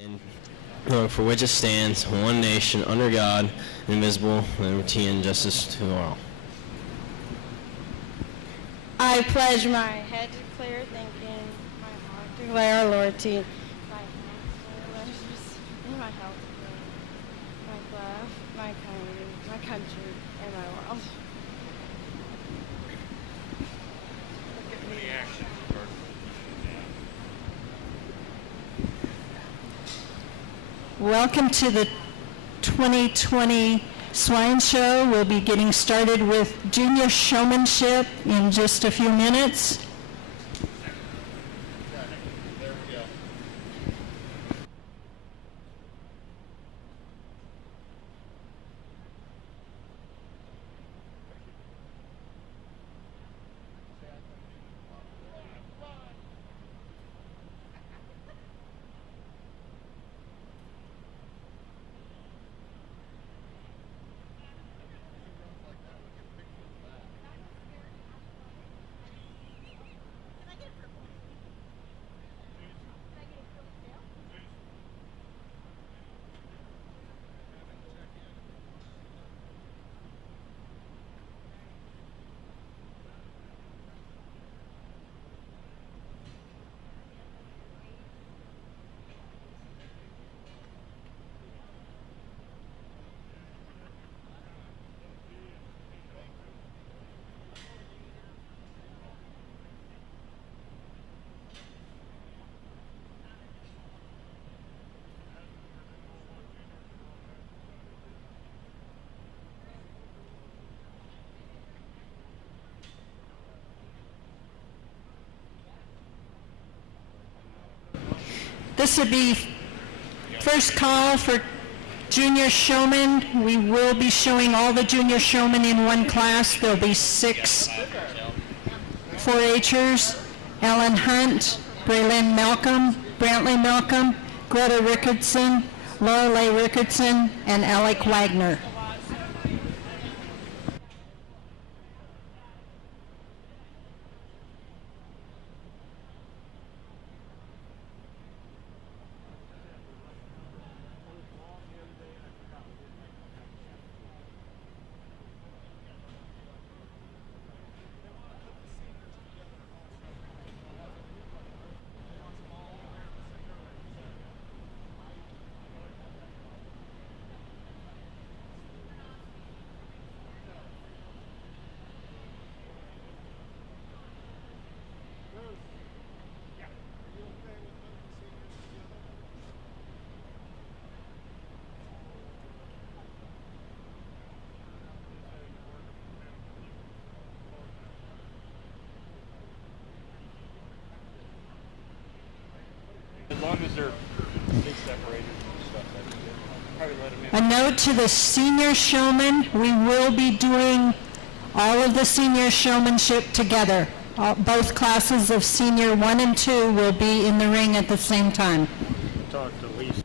and for which it stands, one nation, under God, indivisible, liberty and justice to all. I pledge my head to clear thinking, my heart to declare loyalty, my hands to letters, and my health to gain, my love, my country, and my world. Welcome to the 2020 Swine Show. We'll be getting started with junior showmanship in just a few minutes. There we go. This would be first call for junior showmen. We will be showing all the junior showmen in one class. There'll be 6 4-H'ers: Ellen Hunt, Braylon Malcolm, Brantley Malcolm, Greta Rickardson, Lorelei Rickardson, and Alec Wagner. As long as they're separated and stuff, probably let them in. A note to the senior showmen, we will be doing all of the senior showmanship together. Both classes of senior 1 and 2 will be in the ring at the same time. Talk to Lisa.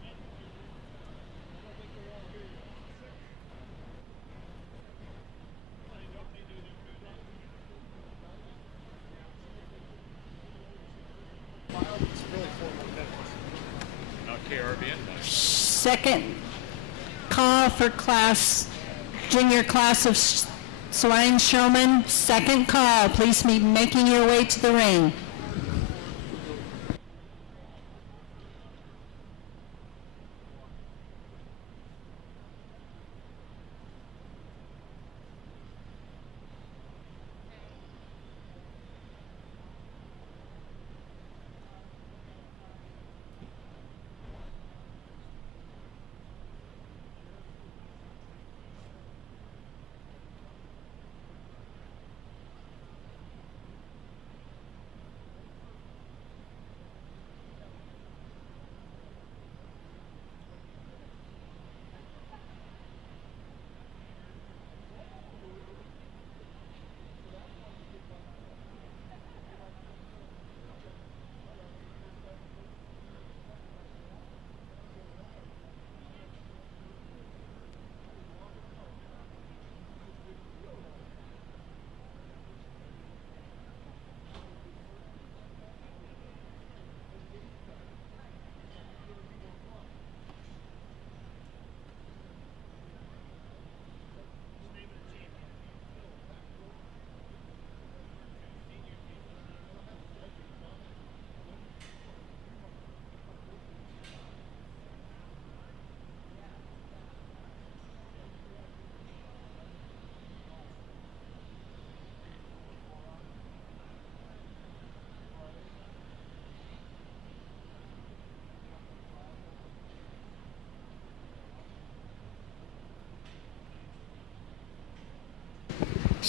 Second call for class, junior class of swine showmen. Second call, please be making your way to the ring.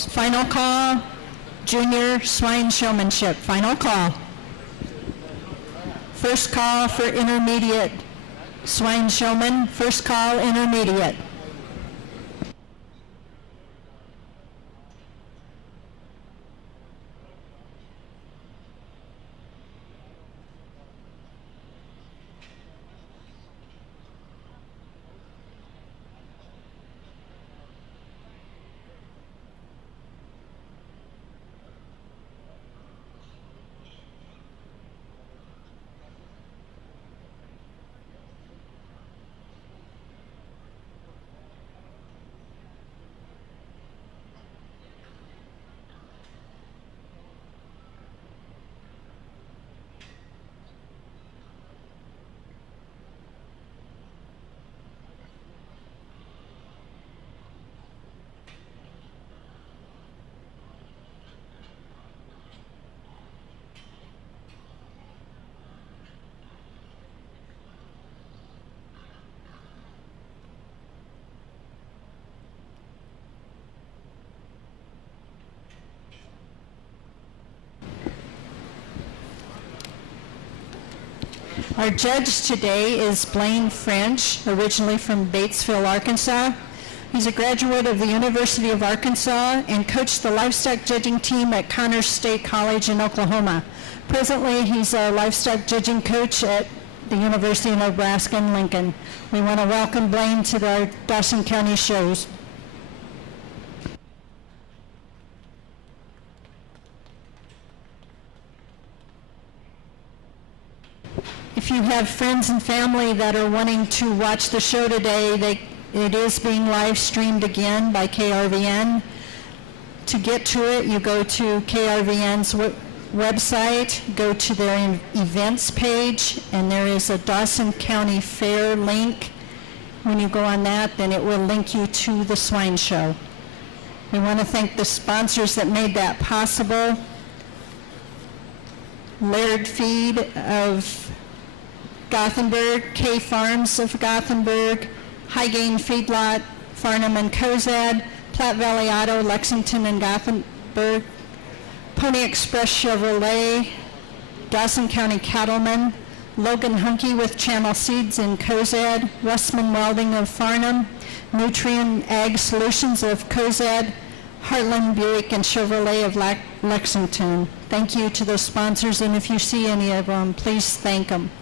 Final call, junior swine showmanship. Final call. First call for intermediate swine showman. First call, intermediate. Our judge today is Blaine French, originally from Batesville, Arkansas. He's a graduate of the University of Arkansas and coached the livestock judging team at Connors State College in Oklahoma. Presently, he's a livestock judging coach at the University of Nebraska in Lincoln. We want to welcome Blaine to the Dawson County shows. If you have friends and family that are wanting to watch the show today, it is being live streamed again by KRVN. To get to it, you go to KRVN's website, go to their events page, and there is a Dawson County Fair link. When you go on that, then it will link you to the swine show. We want to thank the sponsors that made that possible. Laird Feed of Gothenburg, K Farms of Gothenburg, High Gain Feedlot, Farnham and Cozad, Platte Valley Auto, Lexington and Gothenburg, Pony Express Chevrolet, Dawson County Cattlemen, Logan Hunky with Channel Seeds in Cozad, Westman Welding of Farnham, Nutrient Ag Solutions of Cozad, Heartland Buick and Chevrolet of Lexington. Thank you to those sponsors, and if you see any of them, please thank them.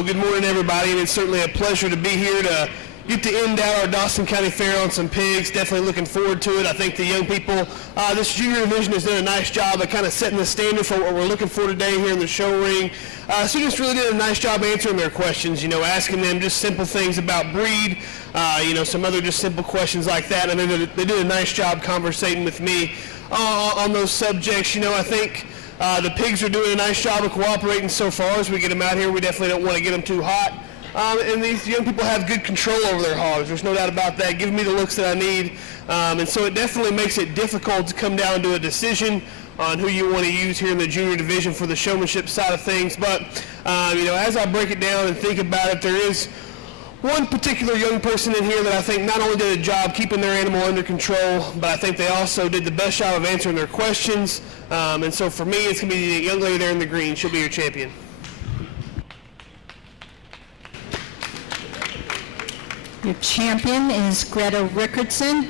Well, good morning, everybody, and it's certainly a pleasure to be here to get to end out our Dawson County Fair on some pigs. Definitely looking forward to it. I think the young people, this junior division has done a nice job of kind of setting the standard for what we're looking for today here in the show ring. Students really did a nice job answering their questions, asking them just simple things about breed, some other just simple questions like that. And they did a nice job conversating with me on those subjects. I think the pigs are doing a nice job of cooperating so far as we get them out here. We definitely don't want to get them too hot. And these young people have good control over their hogs. There's no doubt about that, giving me the looks that I need. And so it definitely makes it difficult to come down to a decision on who you want to use here in the junior division for the showmanship side of things. But, as I break it down and think about it, there is one particular young person in here that I think not only did a job keeping their animal under control, but I think they also did the best job of answering their questions. And so for me, it's going to be the young lady there in the green. She'll be your champion. Your champion is Greta Rickardson.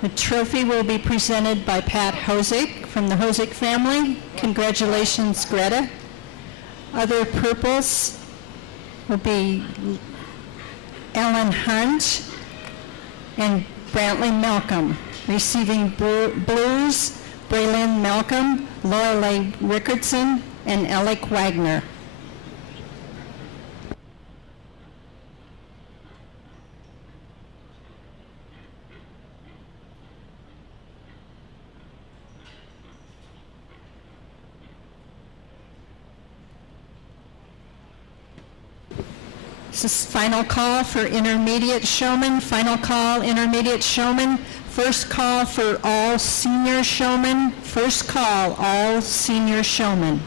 The trophy will be presented by Pat Hosick from the Hosick family. Congratulations, Greta. Other purples will be Ellen Hunt and Brantley Malcolm. Receiving blues, Braylon Malcolm, Lorelei Rickardson, and Alec Wagner. This is final call for intermediate showmen. Final call, intermediate showmen. First call for all senior showmen. First call, all senior showmen.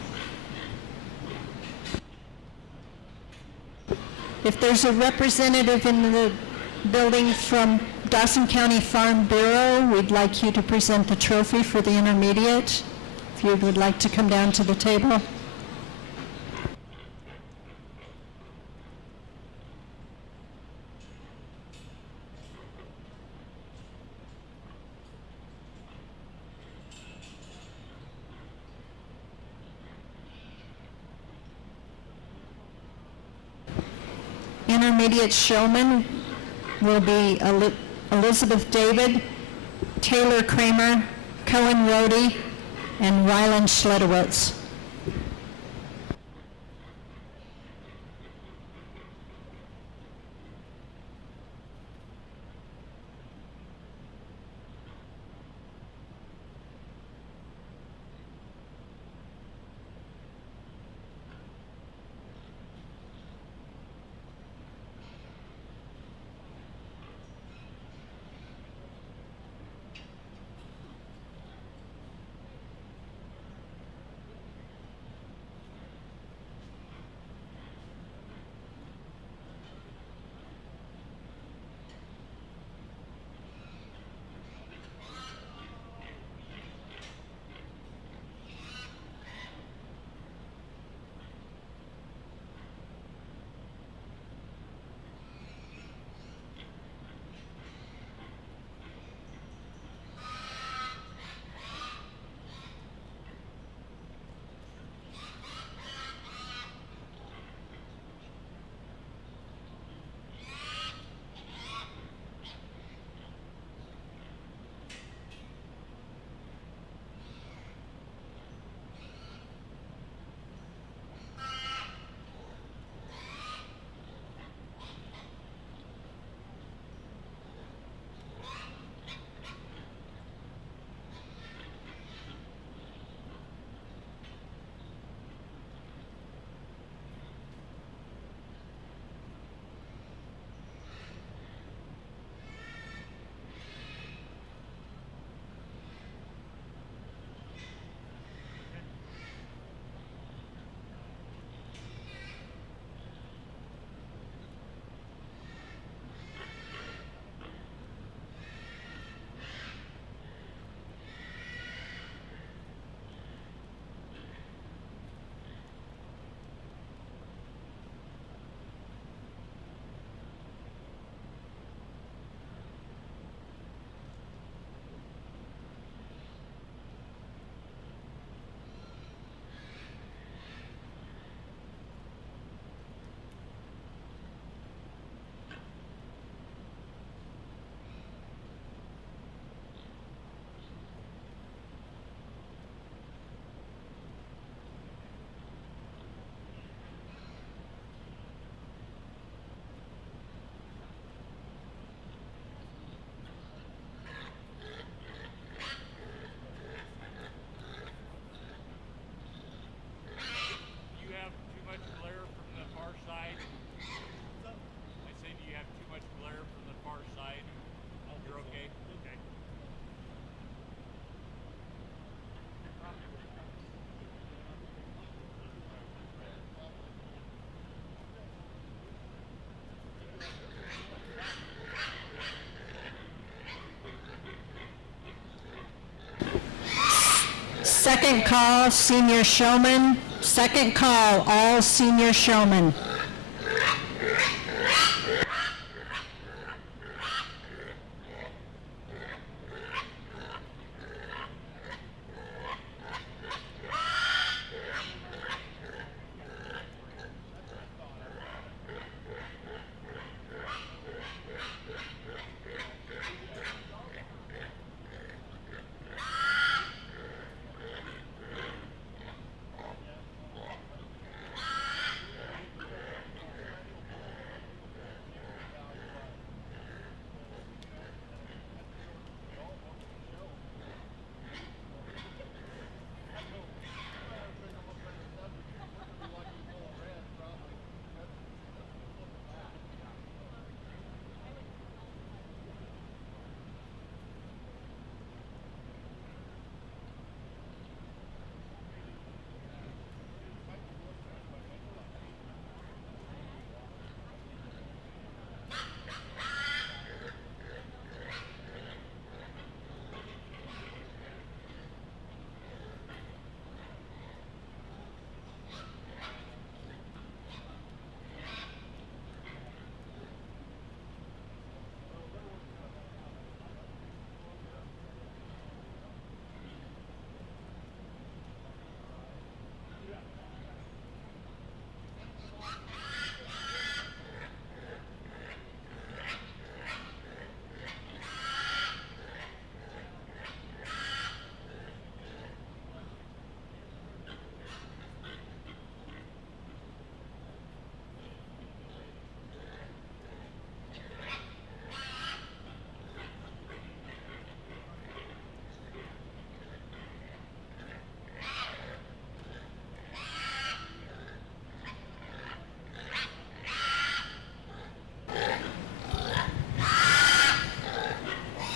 If there's a representative in the building from Dawson County Farm Bureau, we'd like you to present the trophy for the intermediate. If you would like to come down to the table. Intermediate showmen will be Elizabeth David, Taylor Kramer, Cohen Rohde, and Ryland Schledowitz. Second call, senior showman. Second call, all senior showmen.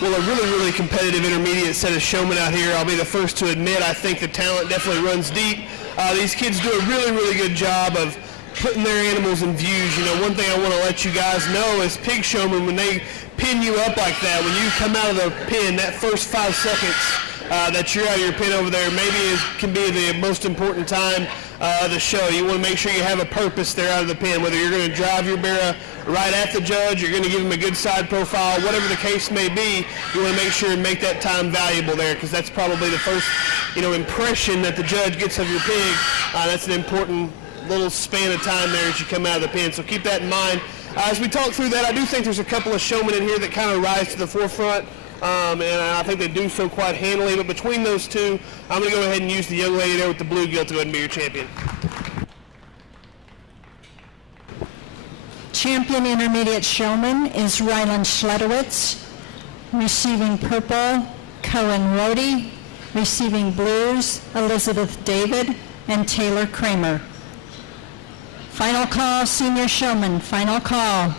Well, a really, really competitive intermediate set of showmen out here. I'll be the first to admit I think the talent definitely runs deep. These kids do a really, really good job of putting their animals in views. You know, one thing I want to let you guys know is pig showmen, when they pin you up like that, when you come out of the pen, that first 5 seconds that you're out of your pen over there can be the most important time of the show. You want to make sure you have a purpose there out of the pen, whether you're going to drive your bear right at the judge, you're going to give him a good side profile, whatever the case may be, you want to make sure and make that time valuable there, because that's probably the first, impression that the judge gets of your pig. That's an important little span of time there as you come out of the pen, so keep that in mind. As we talk through that, I do think there's a couple of showmen in here that kind of rise to the forefront, and I think they do so quite handily, but between those two, I'm going to go ahead and use the young lady there with the bluegill to go ahead and be your champion. Champion intermediate showman is Ryland Schledowitz. Receiving purple, Cohen Rohde. Receiving blues, Elizabeth David and Taylor Kramer. Final call, senior showman. Final call.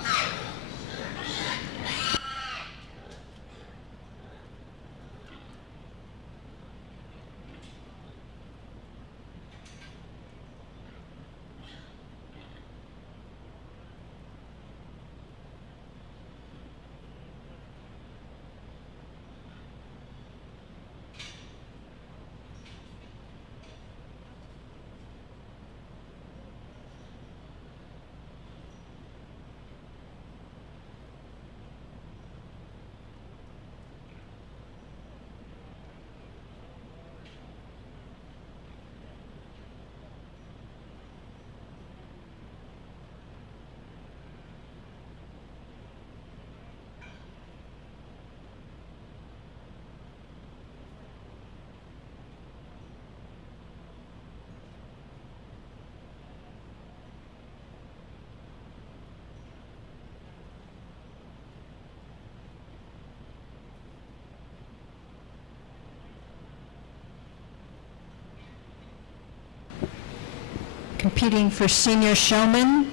Competing for senior showman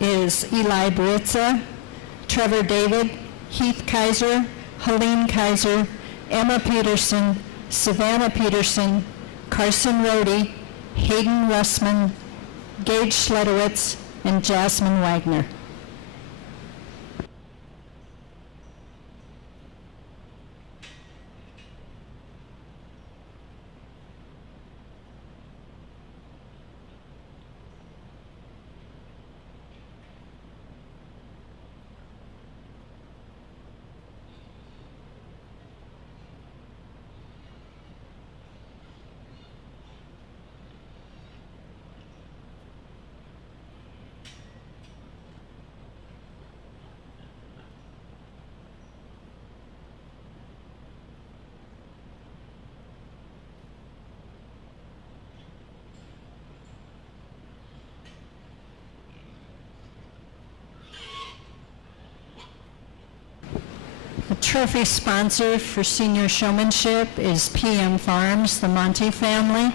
is Eli Baritza, Trevor David, Heath Kaiser, Helene Kaiser, Emma Peterson, Savannah Peterson, Carson Rohde, Hayden Russman, Gage Schledowitz, and Jasmine Wagner. trophy sponsor for senior showmanship is PM Farms, the Monte family.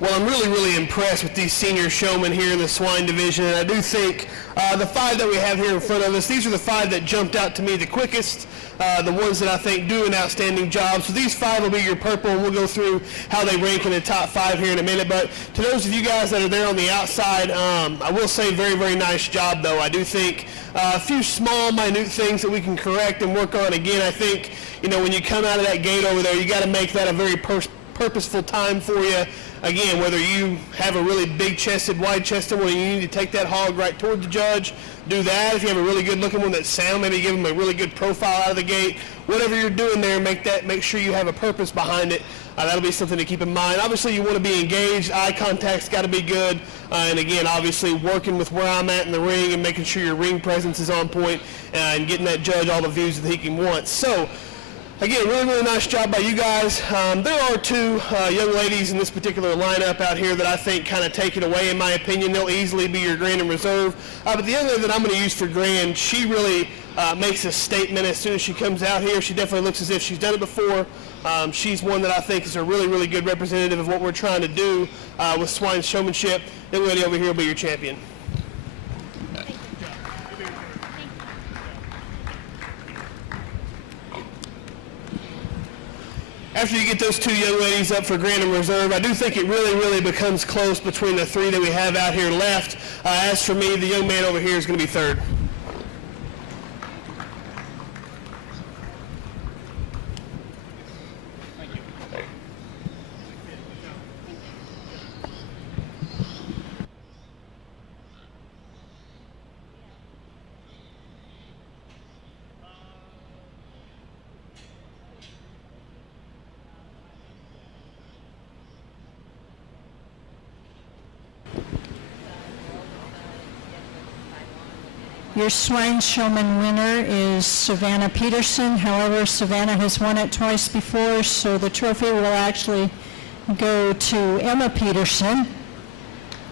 Well, I'm really impressed with these senior showmen here in the swine division, and I do think the 5 that we have here in front of us, these are the 5 that jumped out to me the quickest, the ones that I think do an outstanding job. So these 5 will be your purple, and we'll go through how they rank in the top 5 here in a minute. But to those of you guys that are there on the outside, I will say very nice job, though. I do think a few small, minute things that we can correct and work on. Again, I think, when you come out of that gate over there, you got to make that a very purposeful time for you. Again, whether you have a really big-chested, wide-chested one and you need to take that hog right toward the judge, do that. If you have a really good-looking one that's sound, maybe give them a really good profile out of the gate. Whatever you're doing there, make sure you have a purpose behind it. That'll be something to keep in mind. Obviously, you want to be engaged. Eye contact's got to be good. And again, obviously, working with where I'm at in the ring and making sure your ring presence is on point and getting that judge all the views that he can want. So, again, really nice job by you guys. There are 2 young ladies in this particular lineup out here that I think kind of take it away, in my opinion. They'll easily be your Grand and Reserve. But the young lady that I'm going to use for Grand, she really makes a statement as soon as she comes out here. She definitely looks as if she's done it before. She's one that I think is a really good representative of what we're trying to do with swine showmanship. The young lady over here will be your champion. After you get those 2 young ladies up for Grand and Reserve, I do think it really becomes close between the 3 that we have out here left. As for me, the young man over here is going to be 3rd. Your swine showman winner is Savannah Peterson. However, Savannah has won it twice before, so the trophy will actually go to Emma Peterson.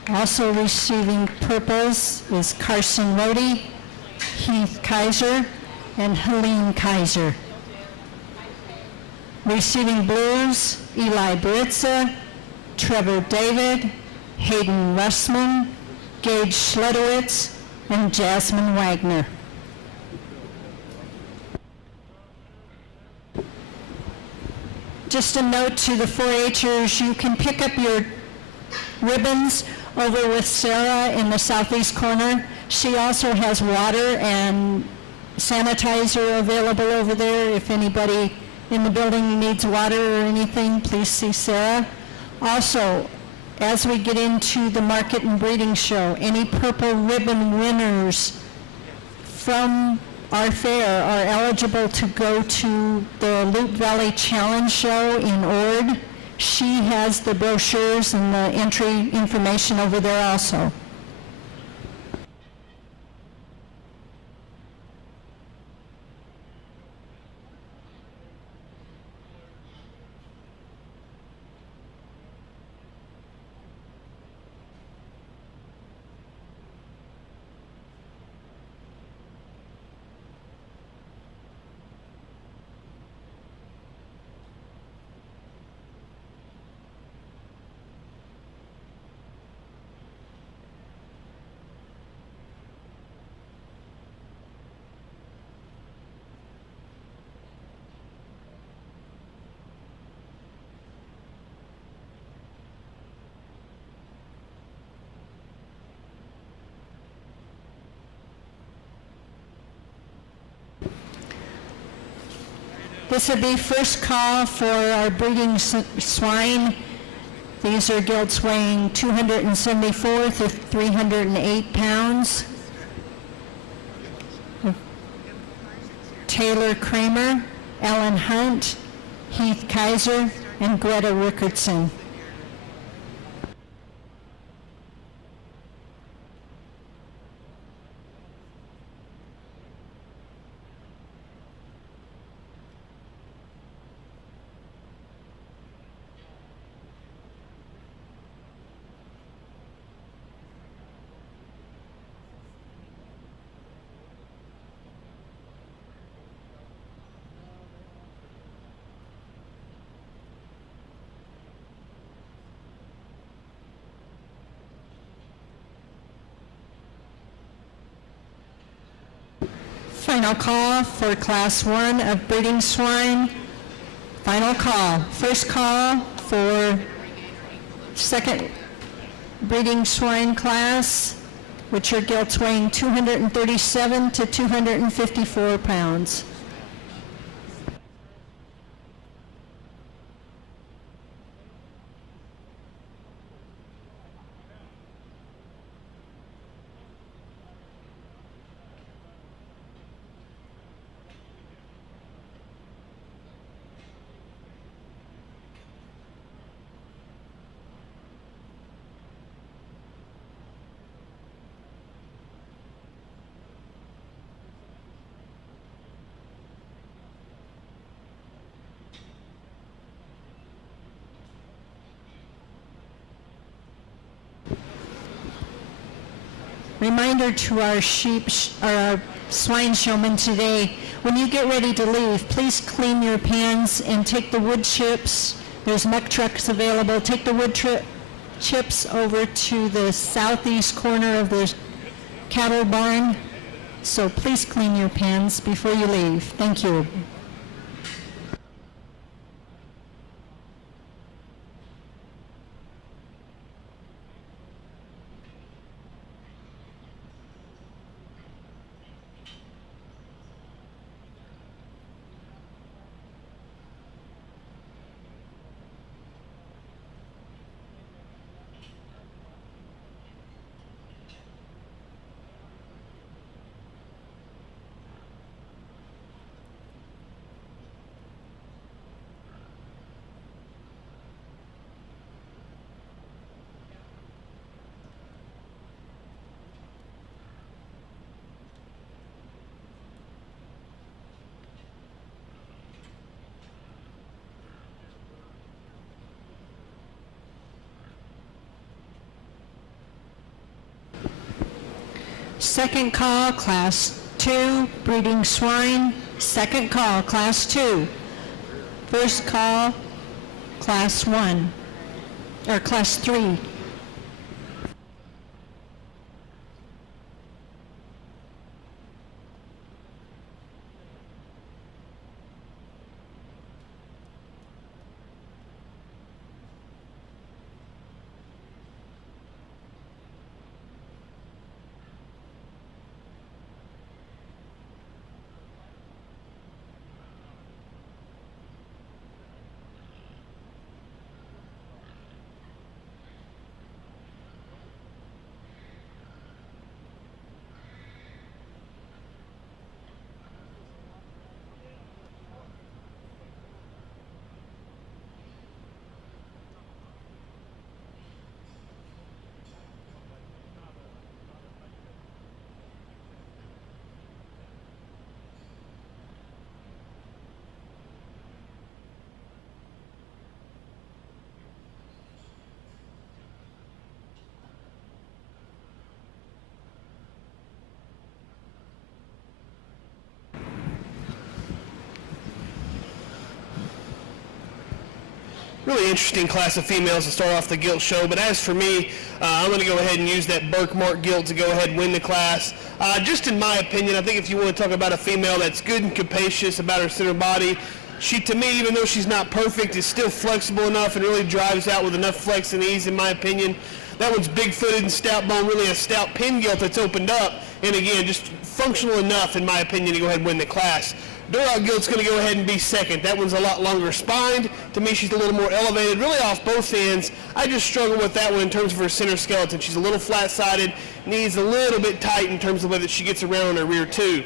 Also receiving purples is Carson Rohde, Heath Kaiser, and Helene Kaiser. Receiving blues, Eli Britza, Trevor David, Hayden Russman, Gage Schledowitz, and Jasmine Wagner. Just a note to the 4-Hers, you can pick up your ribbons over with Sarah in the southeast corner. She also has water and sanitizer available over there. If anybody in the building needs water or anything, please see Sarah. Also, as we get into the market and breeding show, any purple ribbon winners from our fair are eligible to go to the Loop Valley Challenge show in Ord. She has the brochures and the entry information over there also. This will be first call for our breeding swine. These are gilts weighing 274 to 308 pounds. Taylor Kramer, Ellen Hunt, Heath Kaiser, and Greta Rickardson. final call for Class 1 of breeding swine. Final call. First call for second breeding swine class, which are gilts weighing 237 to 254 pounds. Reminder to our our swine showmen today, when you get ready to leave, please clean your pans and take the wood chips. There's muck trucks available. Take the wood chips over to the southeast corner of the cattle barn. So please clean your pans before you leave. Thank you. Second call, Class 2, breeding swine. Second call, Class 2. First call, Class 1, or Class 3. Really interesting class of females to start off the gilt show, but as for me, I'm going to go ahead and use that birthmark gilt to go ahead and win the class. Just in my opinion, I think if you want to talk about a female that's good and capacious about her center body, she, to me, even though she's not perfect, is still flexible enough and really drives out with enough flex and ease, in my opinion. That one's big-footed and stout bone, really a stout pin gilt that's opened up, and again, just functional enough, in my opinion, to go ahead and win the class. Duroc gilt's going to go ahead and be second. That one's a lot longer spined. To me, she's a little more elevated, really off both ends. I just struggle with that one in terms of her center skeleton. She's a little flat-sided, needs a little bit tight in terms of the way that she gets around on her rear, too.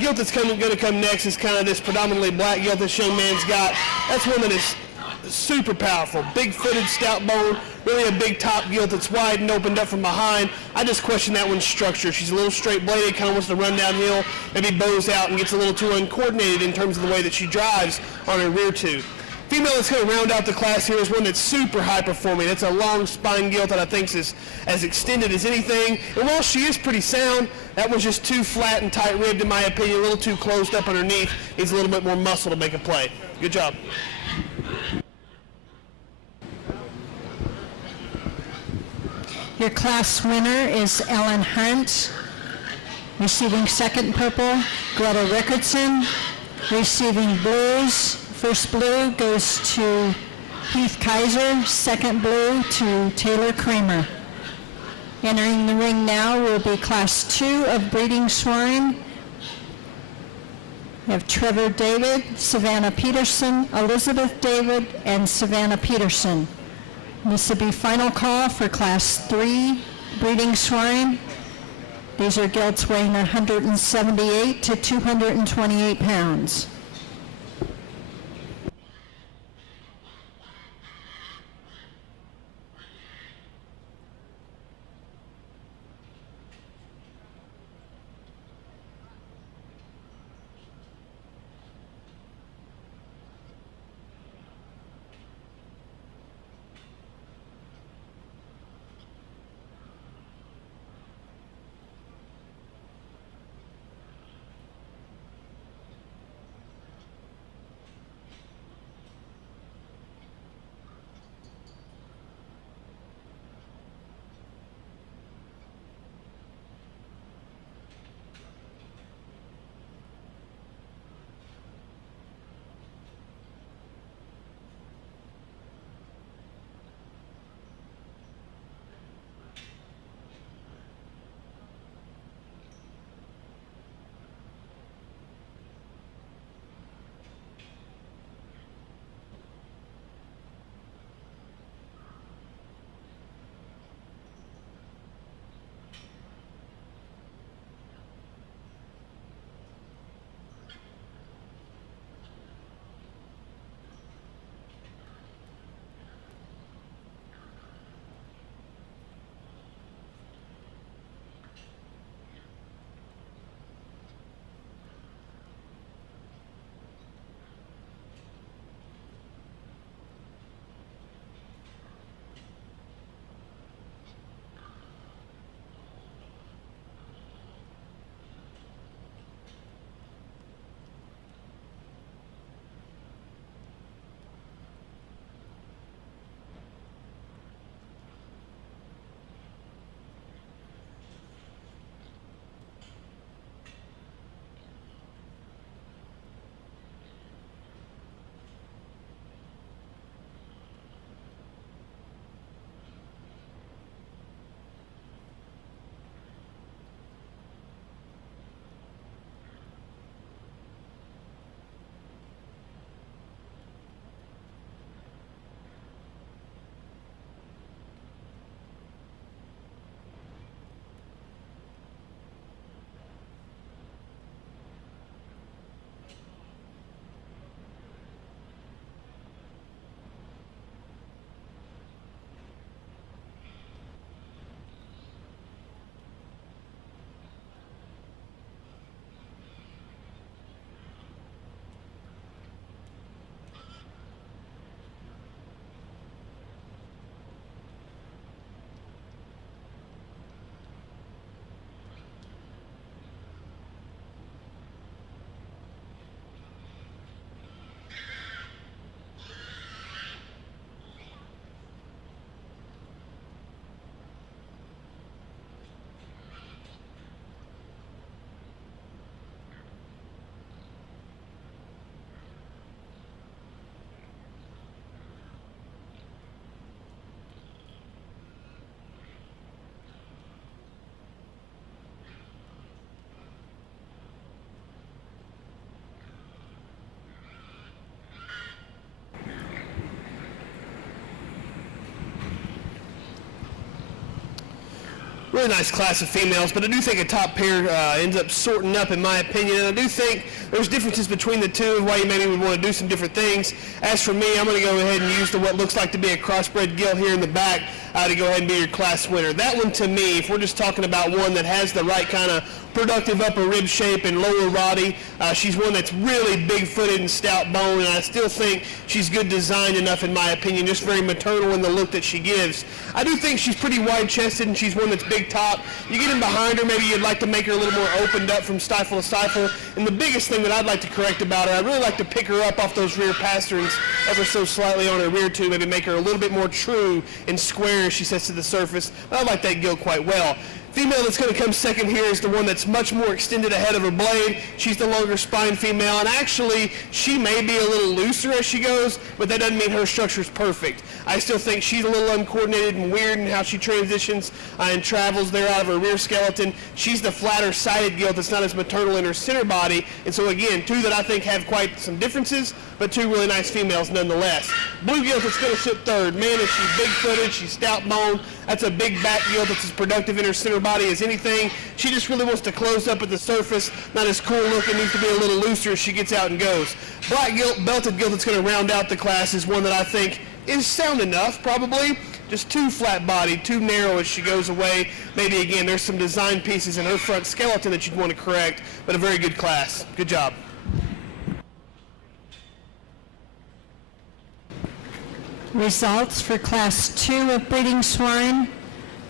Gilt that's going to come next is kind of this predominantly black gilt this young man's got. That's one that is super powerful. Big-footed, stout bone, really a big top gilt that's wide and opened up from behind. I just question that one's structure. She's a little straight-bladed, kind of wants to run downhill, maybe bows out and gets a little too uncoordinated in terms of the way that she drives on her rear tube. Female that's going to round out the class here is one that's super high-performing. It's a long spine gilt that I think is as extended as anything. And while she is pretty sound, that one's just too flat and tight-ribbed, in my opinion, a little too closed up underneath. Needs a little bit more muscle to make a play. Good job. Your class winner is Ellen Hunt. Receiving second purple, Greta Rickardson. Receiving blues, first blue goes to Heath Kaiser, second blue to Taylor Kramer. Entering the ring now will be Class 2 of breeding swine. We have Trevor David, Savannah Peterson, Elizabeth David, and Savannah Peterson. This will be final call for Class 3 breeding swine. These are gilts weighing 178 to 228 pounds. Really nice class of females, but I do think a top pair ends up sorting up, in my opinion. And I do think there's differences between the two and why you maybe would want to do some different things. As for me, I'm going to go ahead and use what looks like to be a crossbred gill here in the back to go ahead and be your class winner. That one, to me, if we're just talking about one that has the right kind of productive upper rib shape and lower body, she's one that's really big-footed and stout bone, and I still think she's good designed enough, in my opinion, just very maternal in the look that she gives. I do think she's pretty wide-chested, and she's one that's big top. You get in behind her, maybe you'd like to make her a little more opened up from stifle to stifle, and the biggest thing that I'd like to correct about her, I'd really like to pick her up off those rear pasterns ever so slightly on her rear tube, maybe make her a little bit more true and square as she sets to the surface. I like that gill quite well. Female that's going to come second here is the one that's much more extended ahead of her blade. She's the longer spine female, and actually, she may be a little looser as she goes, but that doesn't mean her structure's perfect. I still think she's a little uncoordinated and weird in how she transitions and travels there out of her rear skeleton. She's the flatter sided gilt that's not as maternal in her center body, and so again, two that I think have quite some differences, but two really nice females nonetheless. Blue gilt that's going to sit third. Man, is she big-footed, she's stout-boned. That's a big back gilt that's as productive in her center body as anything. She just really wants to close up at the surface, not as cool looking, needs to be a little looser as she gets out and goes. Black gilt, belted gilt that's going to round out the class is one that I think is sound enough, probably. Just too flat-bodied, too narrow as she goes away. Maybe, again, there's some design pieces in her front skeleton that you'd want to correct, but a very good class. Good job. Results for Class 2 of breeding swine.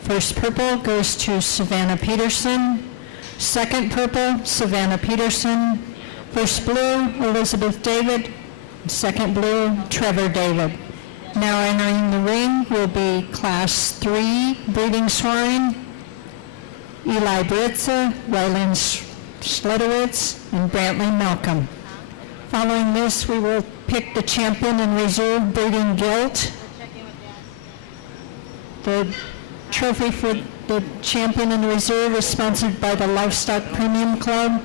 First purple goes to Savannah Peterson. Second purple, Savannah Peterson. First blue, Elizabeth David. Second blue, Trevor David. Now entering the ring will be Class 3 breeding swine. Eli Britza, Ryland Schledowitz, and Brantley Malcolm. Following this, we will pick the champion and reserve breeding gilt. The trophy for the champion and reserve is sponsored by the Livestock Premium Club.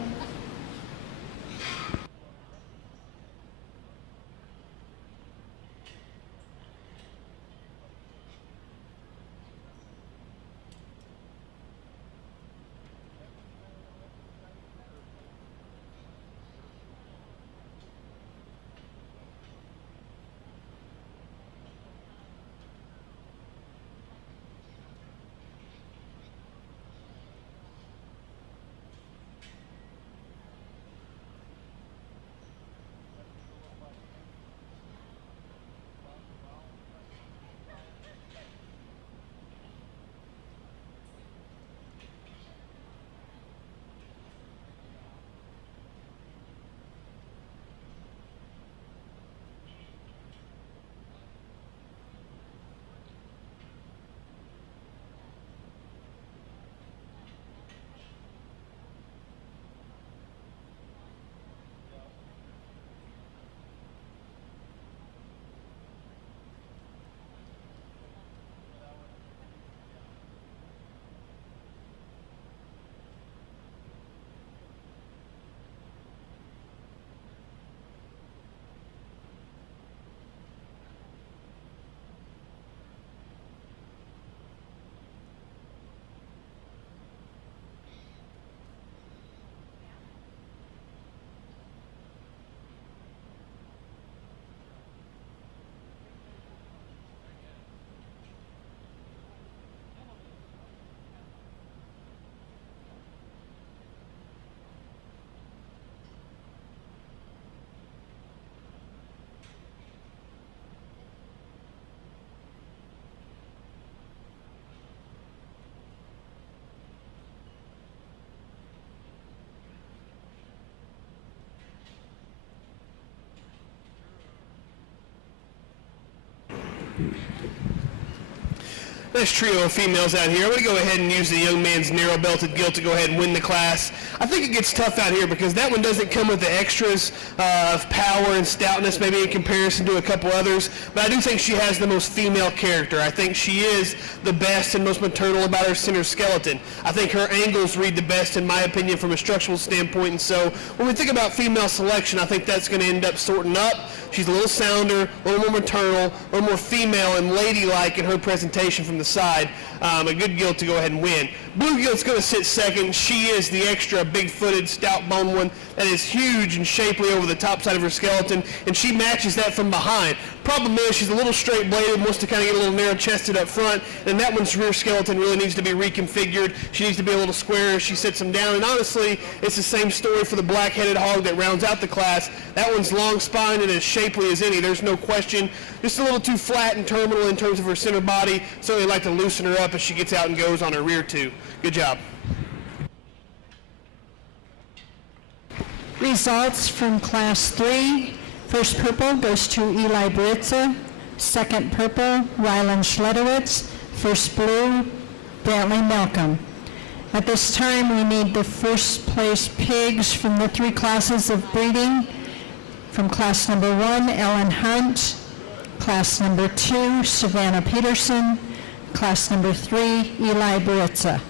Nice trio of females out here. I'm going to go ahead and use the young man's narrow belted gilt to go ahead and win the class. I think it gets tough out here because that one doesn't come with the extras of power and stoutness maybe in comparison to a couple others, but I do think she has the most female character. I think she is the best and most maternal about her center skeleton. I think her angles read the best in my opinion from a structural standpoint, and so when we think about female selection, I think that's going to end up sorting up. She's a little sounder, a little more maternal, a little more female and ladylike in her presentation from the side. A good gilt to go ahead and win. Blue gilt's going to sit second. She is the extra big-footed, stout-boned one that is huge and shapely over the top side of her skeleton, and she matches that from behind. Problem is she's a little straight-bladed, wants to kind of get a little narrow-chested up front, and that one's rear skeleton really needs to be reconfigured. She needs to be a little squarer as she sits them down, and honestly, it's the same story for the black-headed hog that rounds out the class. That one's long-spined and as shapely as any, there's no question. Just a little too flat and terminal in terms of her center body, so I'd like to loosen her up as she gets out and goes on her rear two. Good job. Results from Class 3. First purple goes to Eli Britza. Second purple, Ryland Schledowitz. First blue, Brantley Malcolm. At this time, we need the first place pigs from the 3 classes of breeding. From class number 1, Ellen Hunt. Class number 2, Savannah Peterson. Class number 3, Eli Baritza.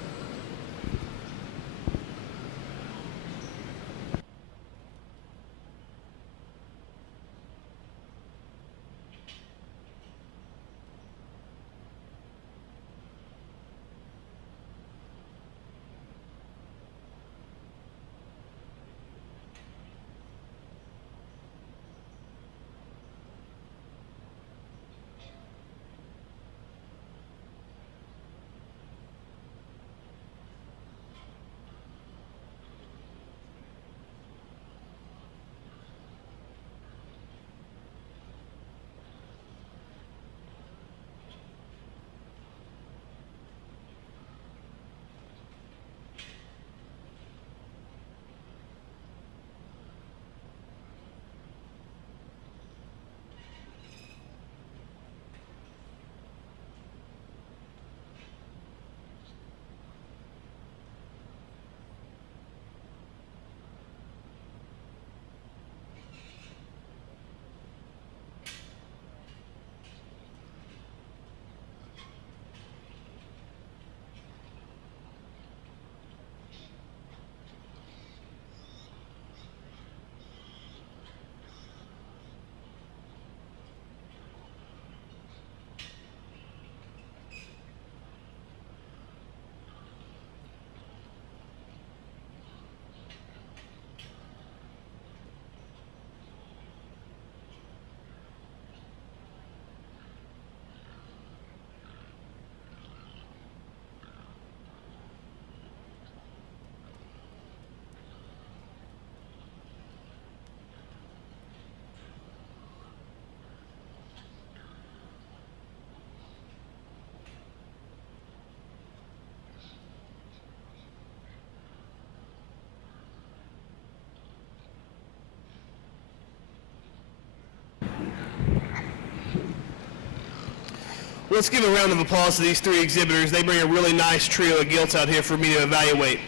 Let's give a round of applause to these 3 exhibitors. They bring a really nice trio of gilts out here for me to evaluate.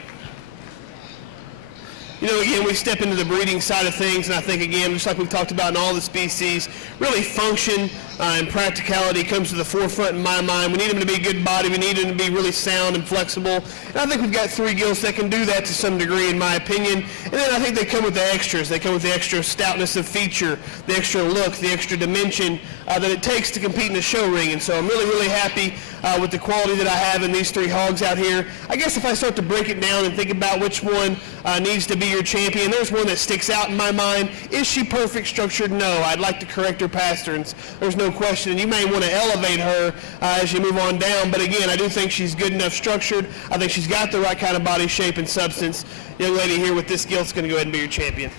You know, again, we step into the breeding side of things, and I think, again, just like we've talked about in all the species, really function and practicality comes to the forefront in my mind. We need them to be good body. We need them to be really sound and flexible. And I think we've got 3 gilts that can do that to some degree, in my opinion. And then I think they come with the extras. They come with the extra stoutness of feature, the extra look, the extra dimension that it takes to compete in the show ring. And so I'm really, really happy with the quality that I have in these 3 hogs out here. I guess if I start to break it down and think about which one needs to be your champion, there's one that sticks out in my mind. Is she perfect structured? No. I'd like to correct her pasterns. There's no question. And you may want to elevate her as you move on down. But again, I do think she's good enough structured. I think she's got the right kind of body shape and substance. Young lady here with this gilt's going to go ahead and be your champion.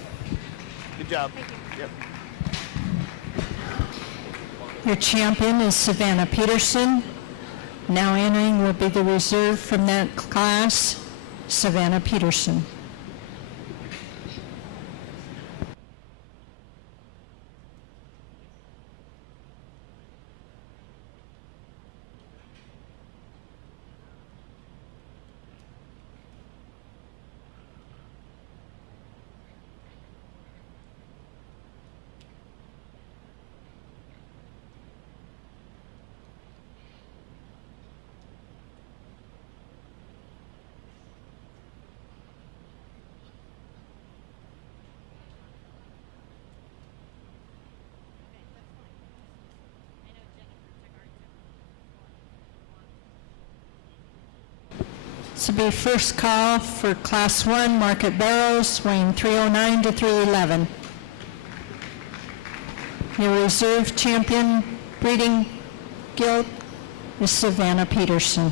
Good job. Yep. Your champion is Savannah Peterson. Now entering will be the reserve from that class, Savannah Peterson. This will be first call for Class 1, Market Barrows, weighing 309 to 311. Your reserve champion breeding gilt is Savannah Peterson.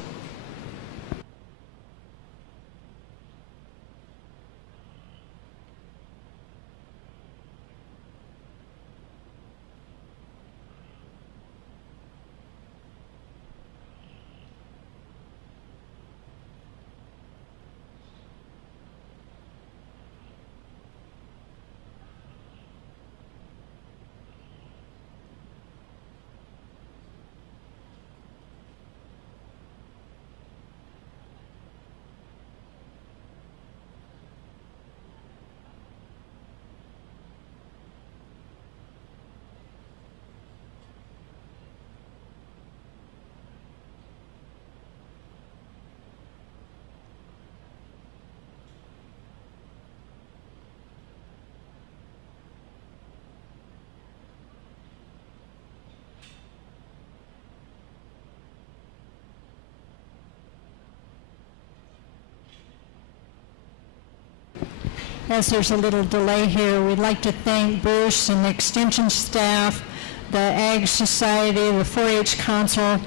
as there's a little delay here, we'd like to thank Bruce and the Extension staff, the Ag Society, the 4-H Council.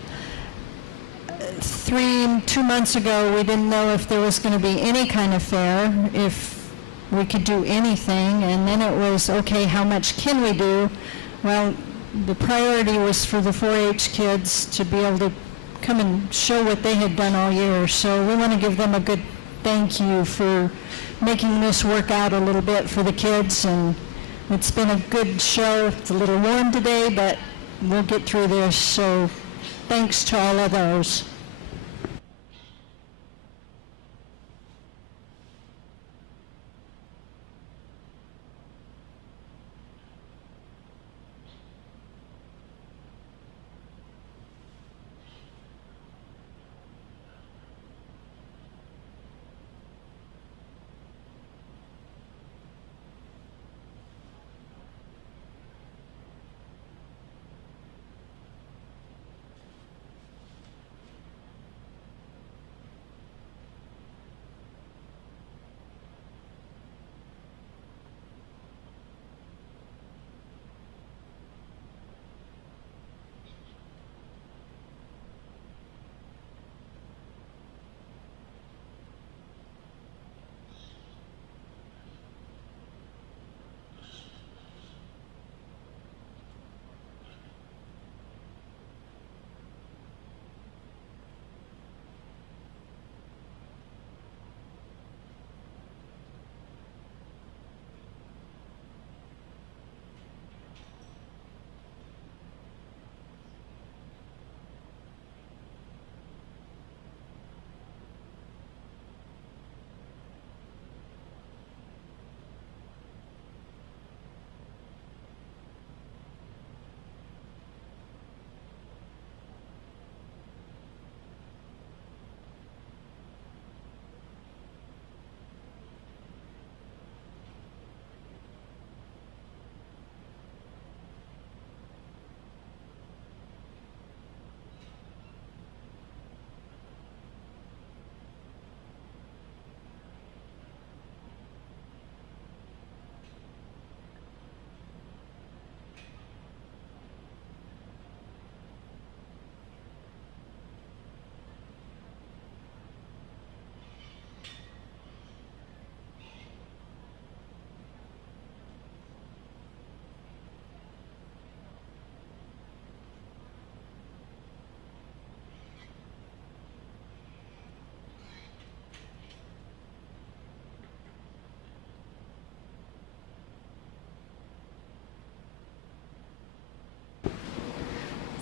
2 months ago, we didn't know if there was going to be any kind of fair, if we could do anything, and then it was, okay, how much can we do? Well, the priority was for the 4-H kids to be able to come and show what they had done all year. So we want to give them a good thank you for making this work out a little bit for the kids, and it's been a good show. It's a little warm today, but we'll get through this, so thanks to all of those.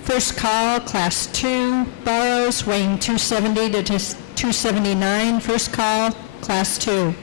First call, Class 2, Burrows, weighing 270 to 279. First call, Class 2.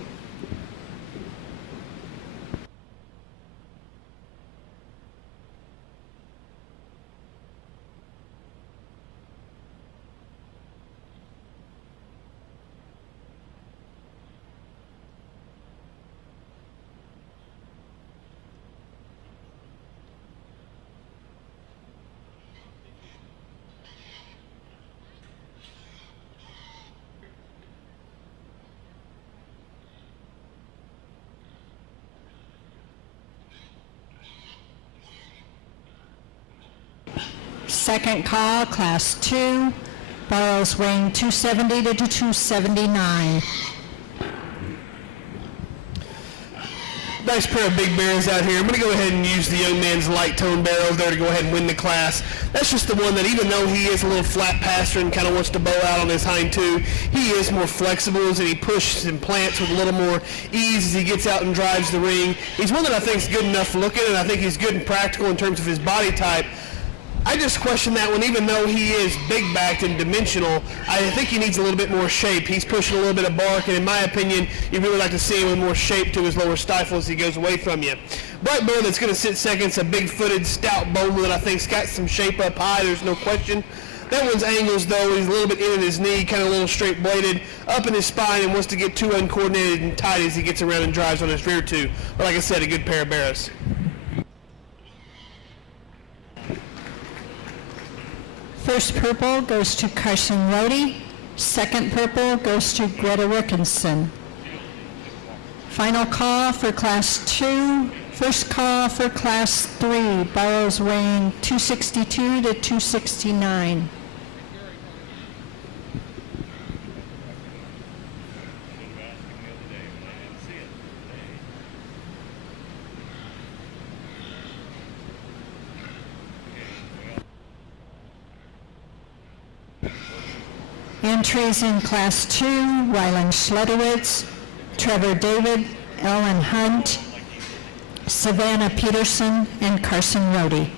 Second call, Class 2, Burrows, weighing 270 to 279. Nice pair of big barrels out here. I'm going to go ahead and use the young man's light tone barrel there to go ahead and win the class. That's just the one that, even though he is a little flat passer and kind of wants to bow out on his hind two, he is more flexible and he pushes and plants with a little more ease as he gets out and drives the ring. He's one that I think is good enough looking, and I think he's good and practical in terms of his body type. I just question that one. Even though he is big-backed and dimensional, I think he needs a little bit more shape. He's pushing a little bit of bark, and in my opinion, you'd really like to see him with more shape to his lower stifle as he goes away from you. Bright Boy that's going to sit second. It's a big-footed, stout bowler that I think's got some shape up high. There's no question. That one's angles, though. He's a little bit in at his knee, kind of a little straight-bladed, up in his spine, and wants to get too uncoordinated and tight as he gets around and drives on his rear two. But like I said, a good pair of barrows. First purple goes to Carson Rohde. Second purple goes to Greta Wilkinson. Final call for Class 2. First call for Class 3. Burros weighing 262 to 269. Entries in Class 2, Rylan Schledowitz, Trevor David, Ellen Hunt, Savannah Peterson, and Carson Rohde.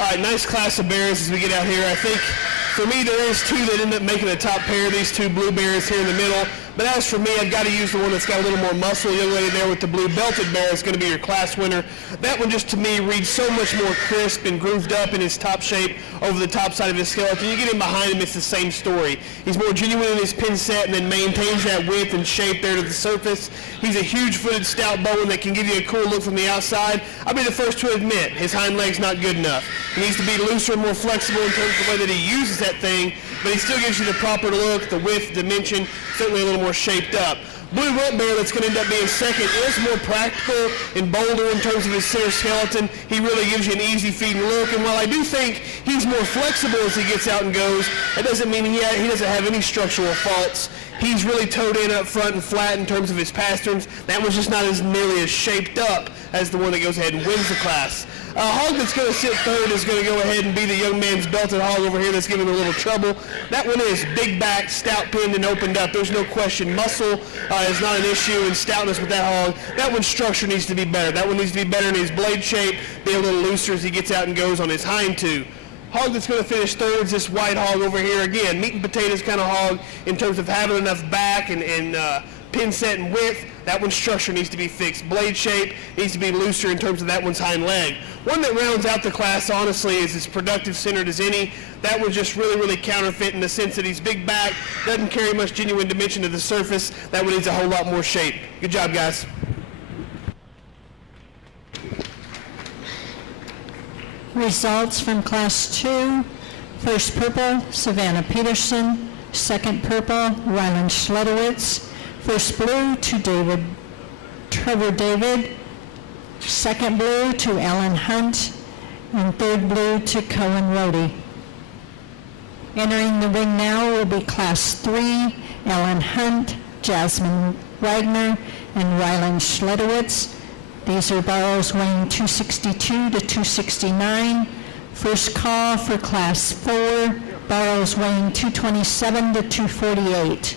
All right, nice class of bears as we get out here. I think for me there is two that end up making the top pair, these two blue bears here in the middle. But as for me, I've got to use the one that's got a little more muscle. The young lady there with the blue belted bear is going to be your class winner. That one just to me reads so much more crisp and grooved up in his top shape over the top side of his skeleton. You get in behind him, it's the same story. He's more genuine in his pin set and then maintains that width and shape there to the surface. He's a huge-footed stout bowman that can give you a cool look from the outside. I'll be the first to admit his hind leg's not good enough. He needs to be looser and more flexible in terms of the way that he uses that thing, but he still gives you the proper look, the width, dimension, certainly a little more shaped up. Blue Runt Bear that's going to end up being second is more practical and bolder in terms of his center skeleton. He really gives you an easy feeding look, and while I do think he's more flexible as he gets out and goes, that doesn't mean he doesn't have any structural faults. He's really towed in up front and flat in terms of his pasterns. That one's just not as nearly as shaped up as the one that goes ahead and wins the class. Hog that's going to sit third is going to go ahead and be the young man's belted hog over here that's giving him a little trouble. That one is big back, stout pinned, and opened up. There's no question. Muscle is not an issue, and stoutness with that hog. That one's structure needs to be better. That one needs to be better in his blade shape, be a little looser as he gets out and goes on his hind two. Hog that's going to finish third is this white hog over here. Again, meat and potatoes kind of hog in terms of having enough back and pin set and width. That one's structure needs to be fixed. Blade shape needs to be looser in terms of that one's hind leg. One that rounds out the class, honestly, is as productive centered as any. That one's just really, really counterfeit in the sense that he's big back, doesn't carry much genuine dimension to the surface. That one needs a whole lot more shape. Good job, guys. Results from Class 2. First purple, Savannah Peterson. Second purple, Ryland Schledowitz. First blue to Trevor David. Second blue to Alan Hunt. And third blue to Cohen Rohde. Entering the ring now will be Class 3, Alan Hunt, Jasmine Wagner, and Ryland Schledowitz. These are barrels weighing 262 to 269. First call for Class 4, barrels weighing 227 to 248.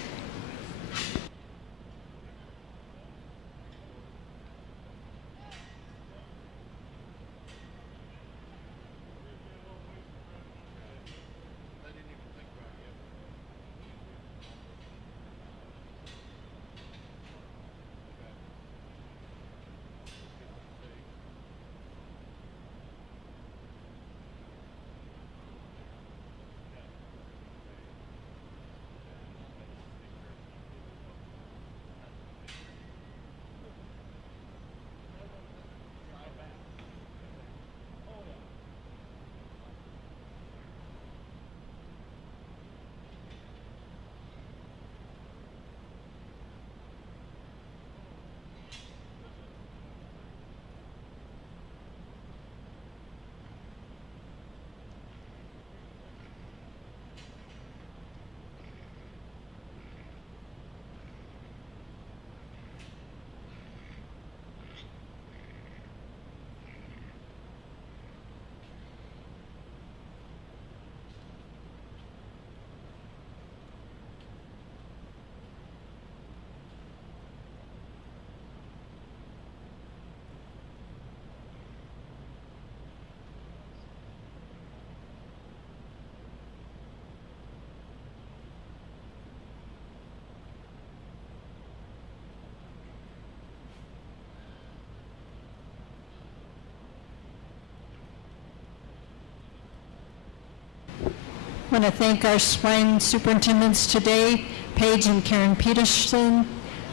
I want to thank our swine superintendents today, Paige and Karen Peterson,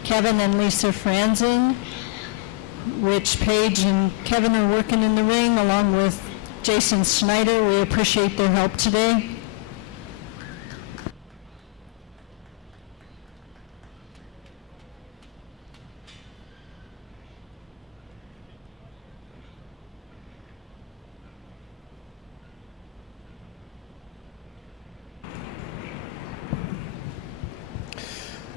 Kevin and Lisa Franzen, which Paige and Kevin are working in the ring along with Jason Snyder. We appreciate their help today.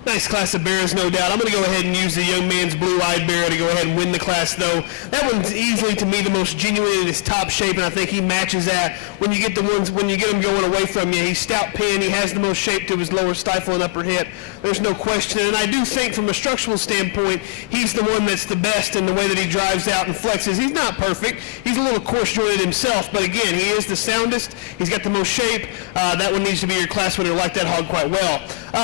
Nice class of bears, no doubt. I'm going to go ahead and use the young man's blue-eyed bear to go ahead and win the class, though. That one's easily, to me, the most genuine in his top shape, and I think he matches that. When you get him going away from you, he's stout pin. He has the most shape to his lower stifle and upper hip. There's no question. And I do think, from a structural standpoint, he's the one that's the best in the way that he drives out and flexes. He's not perfect. He's a little coarse-jointed himself, but again, he is the soundest. He's got the most shape. That one needs to be your class winner. Like that hog quite well.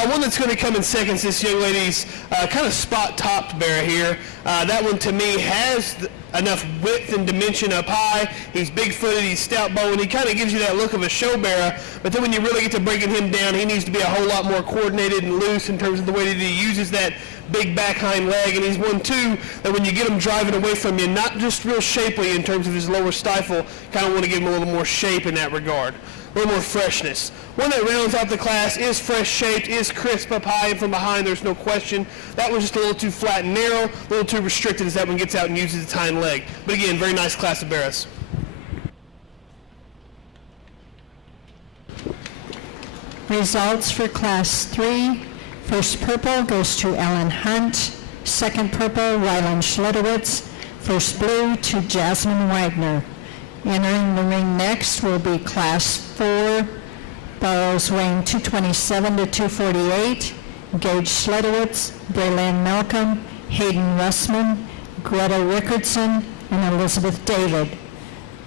One that's going to come in second is this young lady's kind of spot-topped bear here. That one, to me, has enough width and dimension up high. He's big-footed, he's stout-boned. He kind of gives you that look of a show bearer, but then when you really get to breaking him down, he needs to be a whole lot more coordinated and loose in terms of the way that he uses that big back hind leg, and he's one too that when you get him driving away from you, not just real shapely in terms of his lower stifle, kind of want to give him a little more shape in that regard, a little more freshness. One that rounds out the class, is fresh shaped, is crisp up high and from behind, there's no question. That one's just a little too flat and narrow, a little too restricted as that one gets out and uses its hind leg. But again, very nice class of Barras. Results for Class 3. First purple goes to Ellen Hunt. Second purple, Rylan Schledowitz. First blue to Jasmine Wagner. Entering the ring next will be Class 4, barrows weighing 227 to 248. Gage Schledowitz, Braylon Malcolm, Hayden Russman, Greta Rickardson, and Elizabeth David.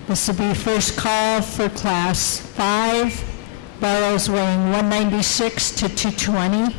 This will be first call for Class 5, barrows weighing 196 to 220.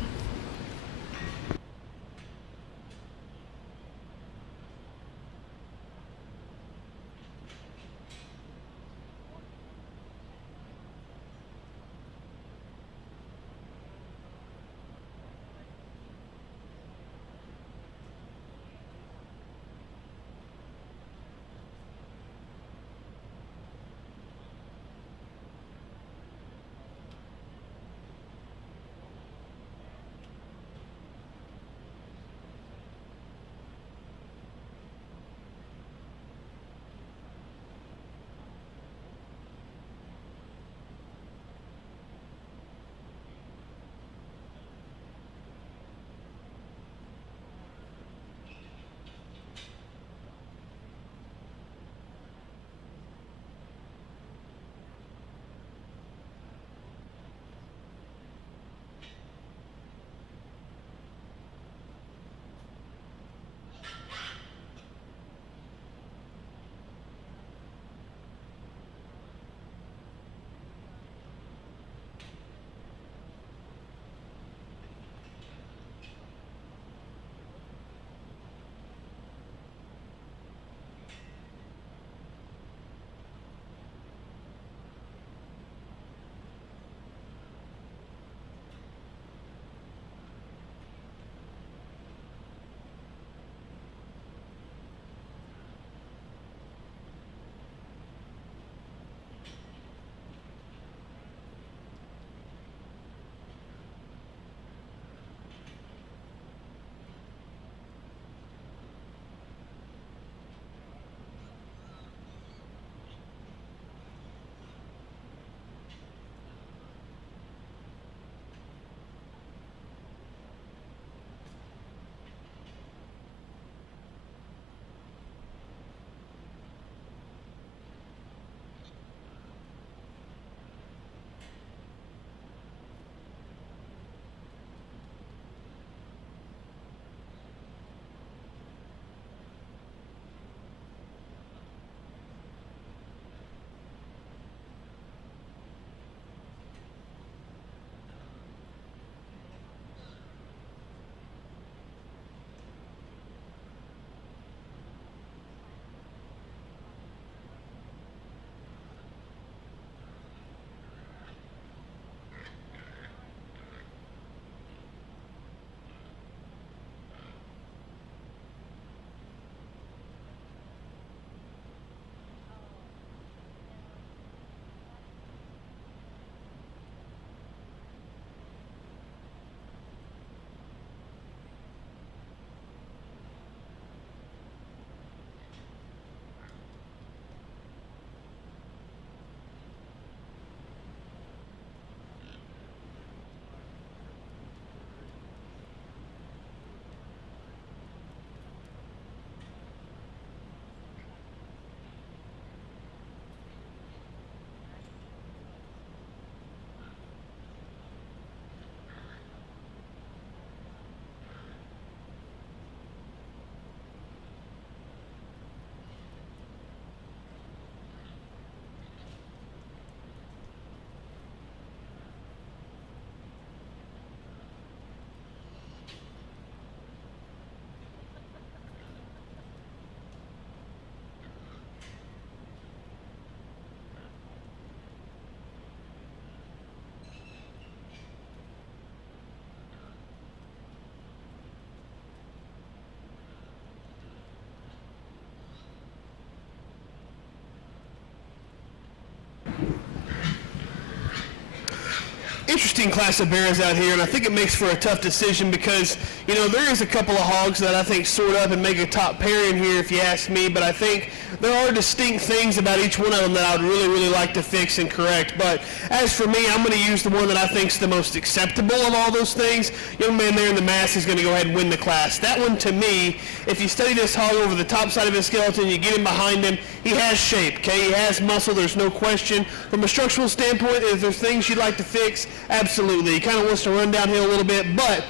interesting class of bears out here, and I think it makes for a tough decision because, you know, there is a couple of hogs that I think sort up and make a top pair in here if you ask me, but I think there are distinct things about each one of them that I would really, really like to fix and correct. But as for me, I'm going to use the one that I think is the most acceptable of all those things. Young man there in the mask is going to go ahead and win the class. That one, to me, if you study this hog over the top side of his skeleton, you get him behind him, he has shape, okay? He has muscle, there's no question. From a structural standpoint, if there's things you'd like to fix, absolutely. He kind of wants to run downhill a little bit, but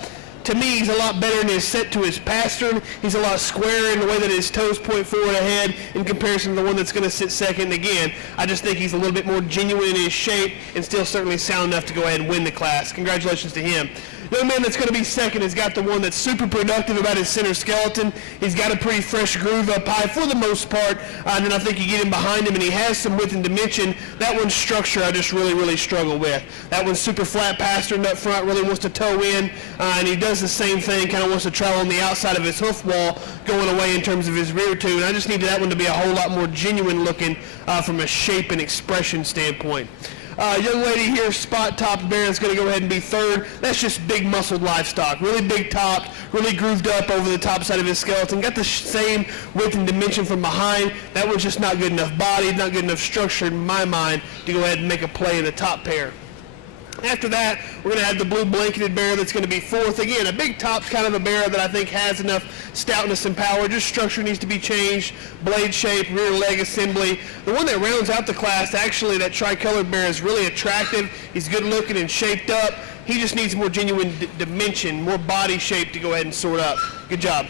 to me, he's a lot better in his set to his pastern. He's a lot squarer in the way that his toes point forward ahead in comparison to the one that's going to sit second. Again, I just think he's a little bit more genuine in his shape and still certainly sound enough to go ahead and win the class. Congratulations to him. The young man that's going to be second has got the one that's super productive about his center skeleton. He's got a pretty fresh groove up high for the most part, and then I think you get him behind him and he has some width and dimension. That one's structure I just really, really struggle with. That one's super flat pastern up front, really wants to toe in, and he does the same thing, kind of wants to travel on the outside of his hoof wall going away in terms of his rear tube, and I just need that one to be a whole lot more genuine looking from a shape and expression standpoint. Young lady here, spot topped bear, is going to go ahead and be third. That's just big muscled livestock. Really big topped, really grooved up over the top side of his skeleton. Got the same width and dimension from behind. That one's just not good enough body, not good enough structure in my mind to go ahead and make a play in the top pair. After that, we're going to have the blue blanketed bear that's going to be fourth. Again, a big top kind of a bear that I think has enough stoutness and power. Just structure needs to be changed. Blade shape, rear leg assembly. The one that rounds out the class, actually, that tricolored bear is really attractive. He's good looking and shaped up. He just needs more genuine dimension, more body shape to go ahead and sort up. Good job.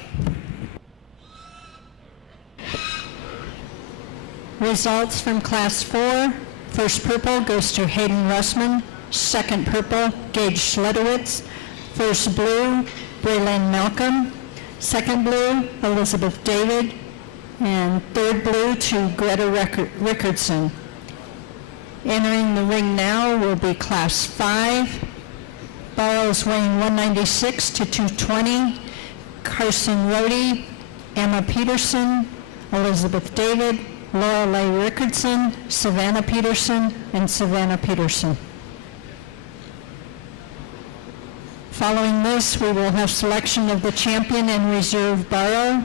Results from Class 4. First purple goes to Hayden Russman. Second purple, Gage Schledowitz. First blue, Braylon Malcolm. Second blue, Elizabeth David. And third blue to Greta Rickardson. Entering the ring now will be Class 5. Barrows weighing 196 to 220. Carson Rohde, Emma Peterson, Elizabeth David, Lorelei Rickardson, Savannah Peterson, and Savannah Peterson. Following this, we will have selection of the champion and reserve barrow.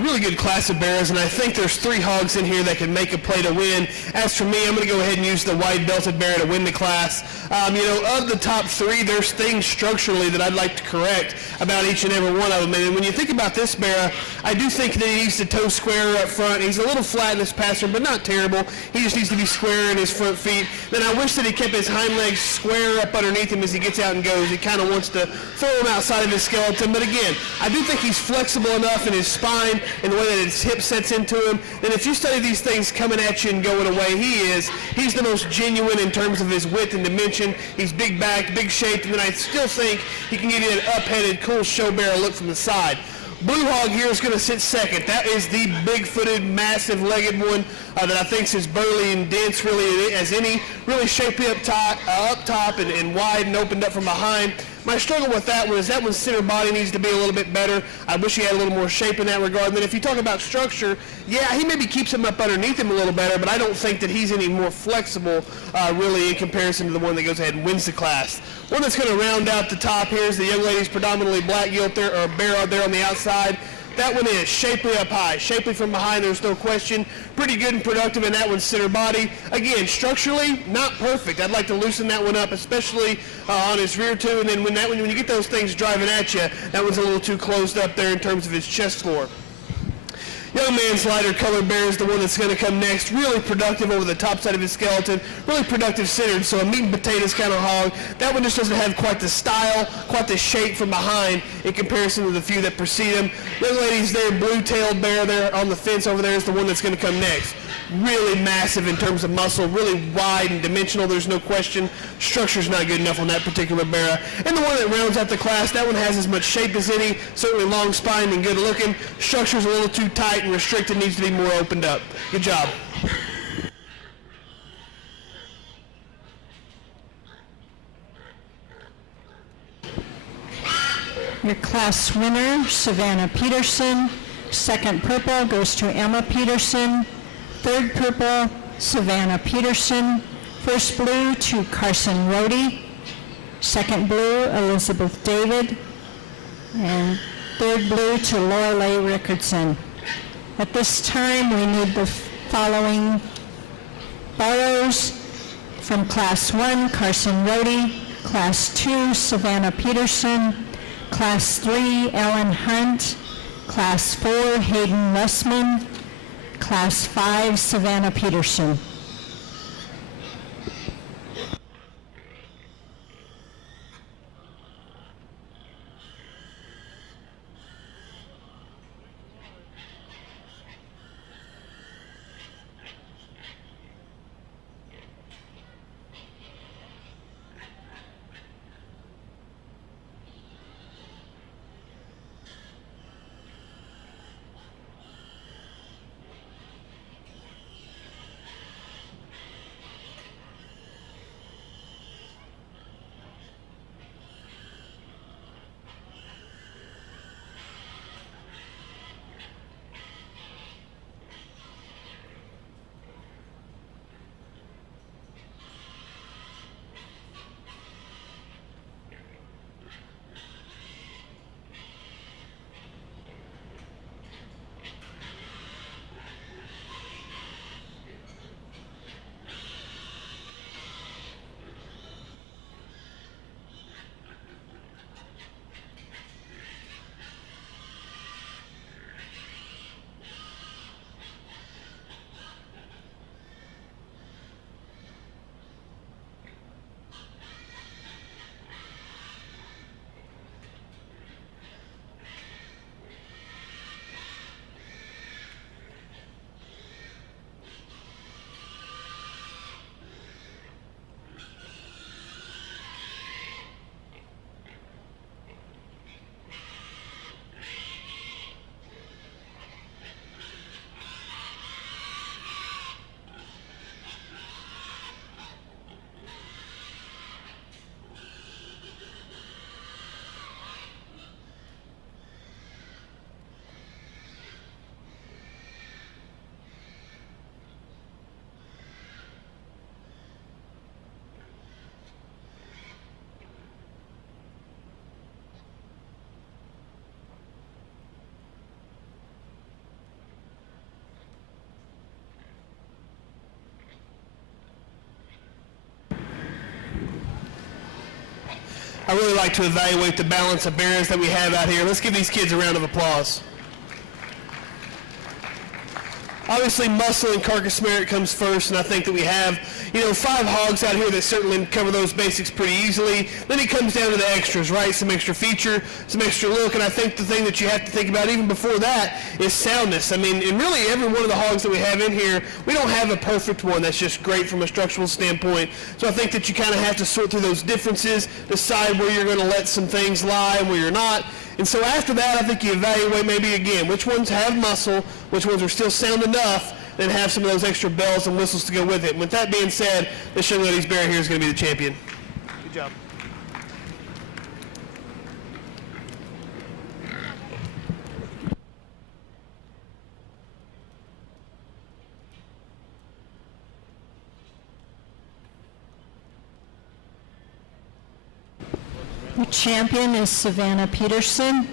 really good class of bears, and I think there's 3 hogs in here that can make a play to win. As for me, I'm going to go ahead and use the white-belted bear to win the class. Of the top 3, there's things structurally that I'd like to correct about each and every one of them. And when you think about this bear, I do think that he needs to toe square up front. He's a little flat in his passer, but not terrible. He just needs to be square in his front feet. Then I wish that he kept his hind legs square up underneath him as he gets out and goes. He kind of wants to throw him outside of his skeleton. But again, I do think he's flexible enough in his spine and the way that his hip sets into him. And if you study these things coming at you and going away, he's the most genuine in terms of his width and dimension. He's big backed, big shaped, and then I still think he can give you an up-headed, cool show bear look from the side. Blue Hog here is going to sit second. That is the big-footed, massive-legged one that I think is as burly and dense really as any. Really shapely up top and wide and opened up from behind. My struggle with that one is that one's center body needs to be a little bit better. I wish he had a little more shape in that regard. And then if you talk about structure, yeah, he maybe keeps him up underneath him a little better, but I don't think that he's any more flexible really in comparison to the one that goes ahead and wins the class. One that's going to round out the top here is the young lady's predominantly black gilt there, or bear out there on the outside. That one is shapely up high, shapely from behind, there's no question. Pretty good and productive in that one's center body. Again, structurally, not perfect. I'd like to loosen that one up, especially on his rear too. And then when you get those things driving at you, that one's a little too closed up there in terms of his chest floor. Young man's lighter colored bear is the one that's going to come next. Really productive over the top side of his skeleton. Really productive centered, so a meat and potatoes kind of hog. That one just doesn't have quite the style, quite the shape from behind in comparison to the few that precede him. Young lady's there, blue-tailed bear there on the fence over there is the one that's going to come next. Really massive in terms of muscle, really wide and dimensional, there's no question. Structure's not good enough on that particular bear. And the one that rounds out the class, that one has as much shape as any, certainly long spine and good looking. Structure's a little too tight and restricted, needs to be more opened up. Good job. Your class winner, Savannah Peterson. Second purple goes to Emma Peterson. Third purple, Savannah Peterson. First blue to Carson Rohde. Second blue, Elizabeth David. And third blue to Lorelei Rickardson. At this time, we need the following borrows from Class 1, Carson Rohde. Class 2, Savannah Peterson. Class 3, Ellen Hunt. Class 4, Hayden Lessman. Class 5, Savannah Peterson. I really like to evaluate the balance of bearings that we have out here. Let's give these kids a round of applause. Obviously, muscle and carcass merit comes first, and I think that we have, 5 hogs out here that certainly cover those basics pretty easily. Then it comes down to the extras, right? Some extra feature, some extra look, and I think the thing that you have to think about even before that is soundness. I mean, and really every one of the hogs that we have in here, we don't have a perfect one that's just great from a structural standpoint. So I think that you kind of have to sort through those differences, decide where you're going to let some things lie and where you're not. And so after that, I think you evaluate maybe again which ones have muscle, which ones are still sound enough, and have some of those extra bells and whistles to go with it. And with that being said, this young lady's bear here is going to be the champion. Good job. The champion is Savannah Peterson.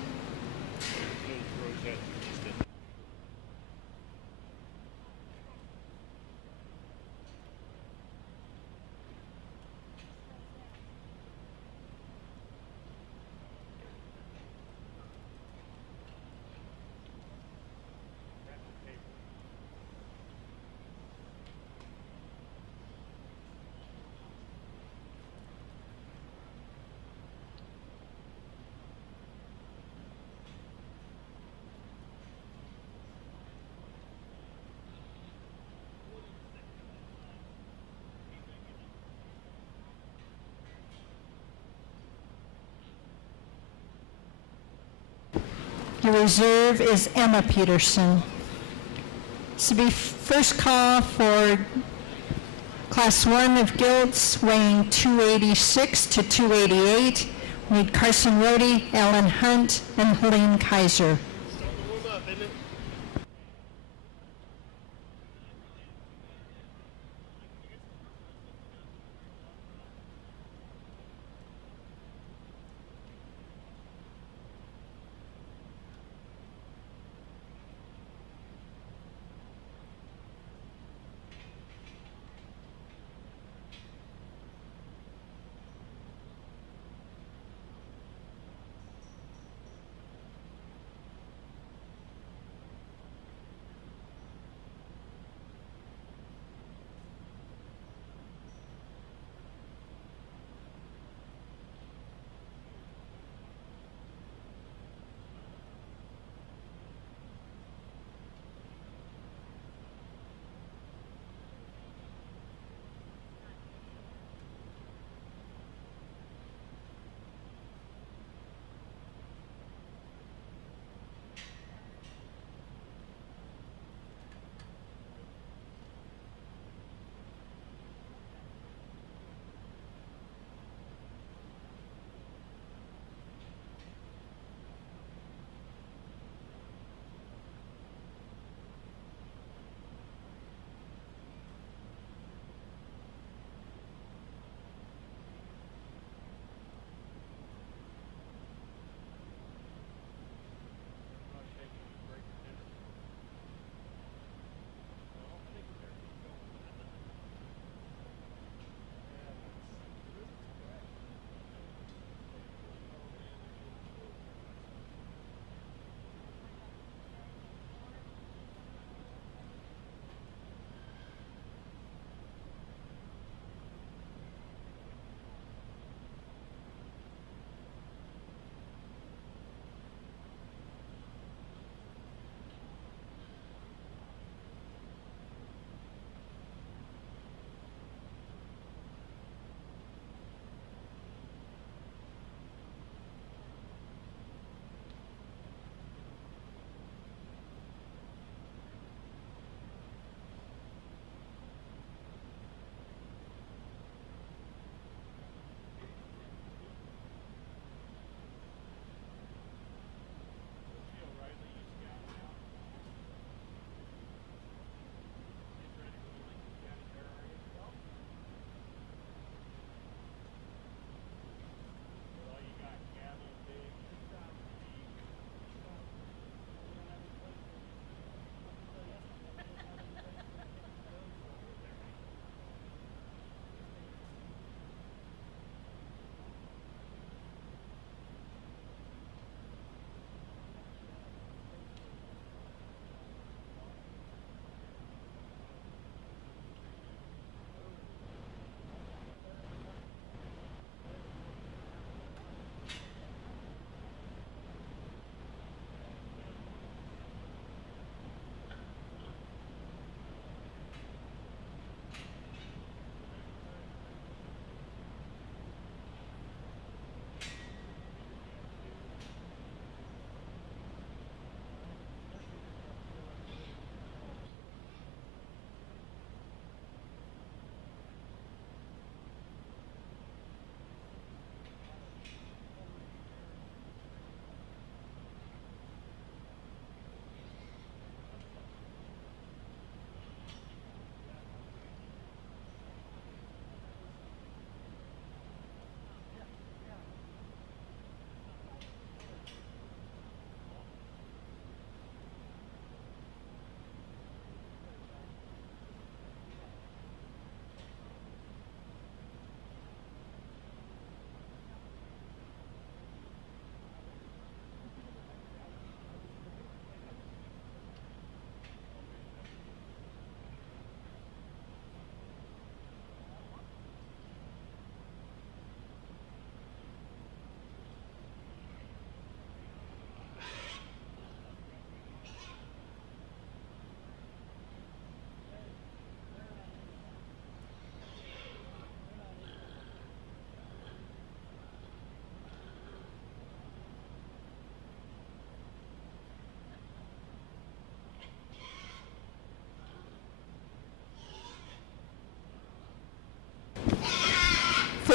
Your reserve is Emma Peterson. This will be first call for Class 1 of gilts, weighing 286 to 288. We need Carson Rohde, Ellen Hunt, and Helene Kaiser.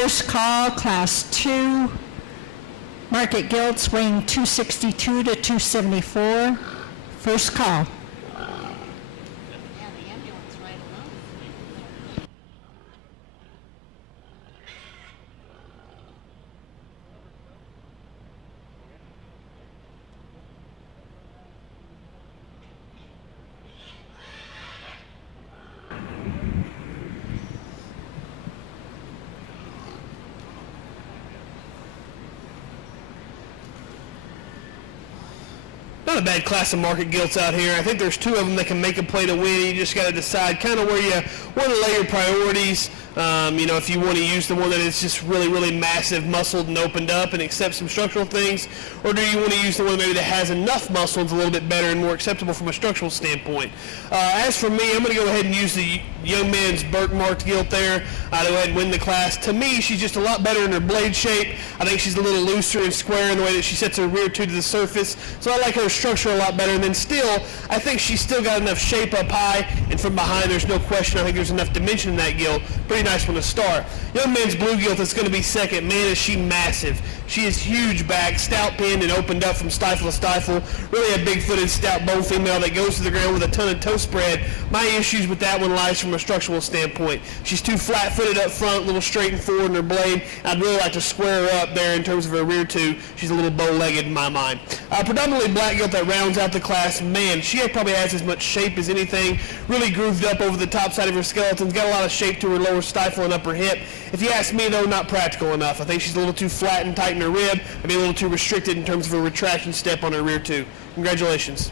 First call, Class 2, market gilts weighing 262 to 274. First call. Not a bad class of market gilts out here. I think there's two of them that can make a play to win. You just got to decide kind of where you want to lay your priorities. If you want to use the one that is just really, really massive, muscled and opened up and accept some structural things, or do you want to use the one maybe that has enough muscle and is a little bit better and more acceptable from a structural standpoint? As for me, I'm going to go ahead and use the young man's birthmarked gilt there. I'll go ahead and win the class. To me, she's just a lot better in her blade shape. I think she's a little looser and square in the way that she sets her rear tooth to the surface. So I like her structure a lot better. And then still, I think she's still got enough shape up high, and from behind, there's no question. I think there's enough dimension in that gilt. Pretty nice one to start. Young man's blue gilt is going to be second. Man, is she massive. She is huge back, stout pinned and opened up from stifle to stifle. Really a big-footed, stout bone female that goes to the ground with a ton of toe spread. My issues with that one lies from a structural standpoint. She's too flat-footed up front, a little straight and forward in her blade. I'd really like to square her up there in terms of her rear tooth. She's a little bow-legged in my mind. Predominantly black gilt that rounds out the class. Man, she probably has as much shape as anything. Really grooved up over the top side of her skeleton. Got a lot of shape to her lower stifle and upper hip. If you ask me, though, not practical enough. I think she's a little too flat and tight in her rib. Maybe a little too restricted in terms of a retraction step on her rear tooth. Congratulations.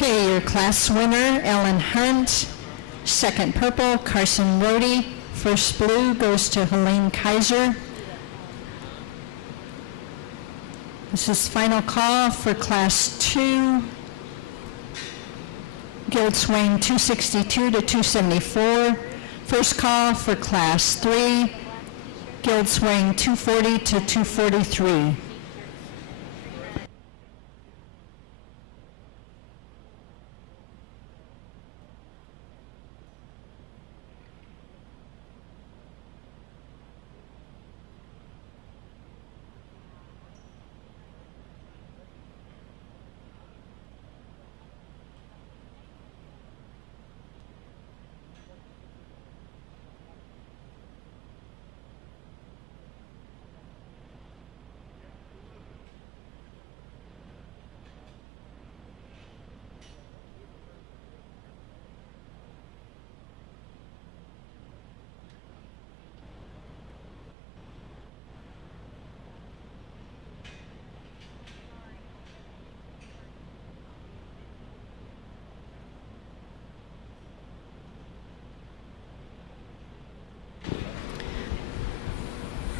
Okay, your class winner, Ellen Hunt. Second purple, Carson Rohde. First blue goes to Helene Kaiser. This is final call for class 2. Gilts weighing 262 to 274. First call for class 3. Gilts weighing 240 to 243.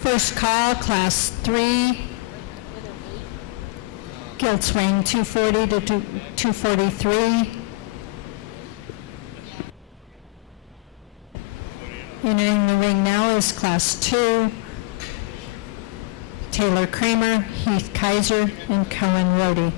First call, class 3. Gilts weighing 240 to 243. Entering the ring now is class 2. Taylor Kramer, Heath Kaiser, and Cohen Rohde.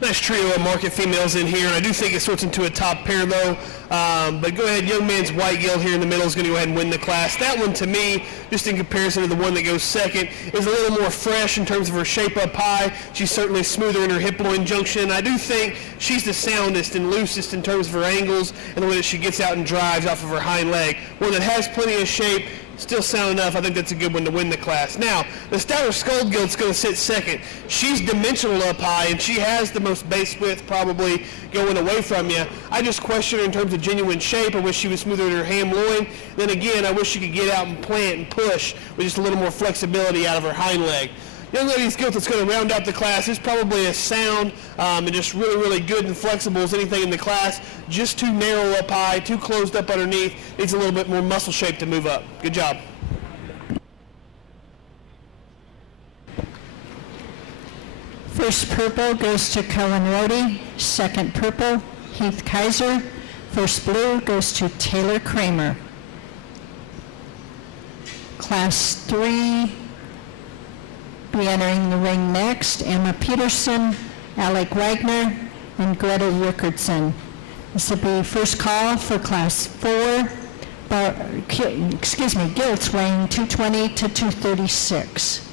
Nice trio of market females in here, and I do think it sorts into a top pair, though. But go ahead, young man's white gilt here in the middle is going to go ahead and win the class. That one, to me, just in comparison to the one that goes second, is a little more fresh in terms of her shape up high. She's certainly smoother in her hip-loin junction. I do think she's the soundest and loosest in terms of her angles and the way that she gets out and drives off of her hind leg. One that has plenty of shape, still sound enough. I think that's a good one to win the class. Now, the stouter skull gilt's going to sit second. She's dimensional up high, and she has the most base width probably going away from you. I just question her in terms of genuine shape. I wish she was smoother in her ham loin. Then again, I wish she could get out and plant and push with just a little more flexibility out of her hind leg. Young lady's gilt that's going to round out the class is probably as sound and just really, really good and flexible as anything in the class. Just too narrow up high, too closed up underneath. Needs a little bit more muscle shape to move up. Good job. First purple goes to Cullen Rohde. Second purple, Heath Kaiser. First blue goes to Taylor Kramer. Class 3 be entering the ring next, Emma Peterson, Alec Wagner, and Greta Rickardson. This will be first call for Class 4, gilts weighing 220 to 236.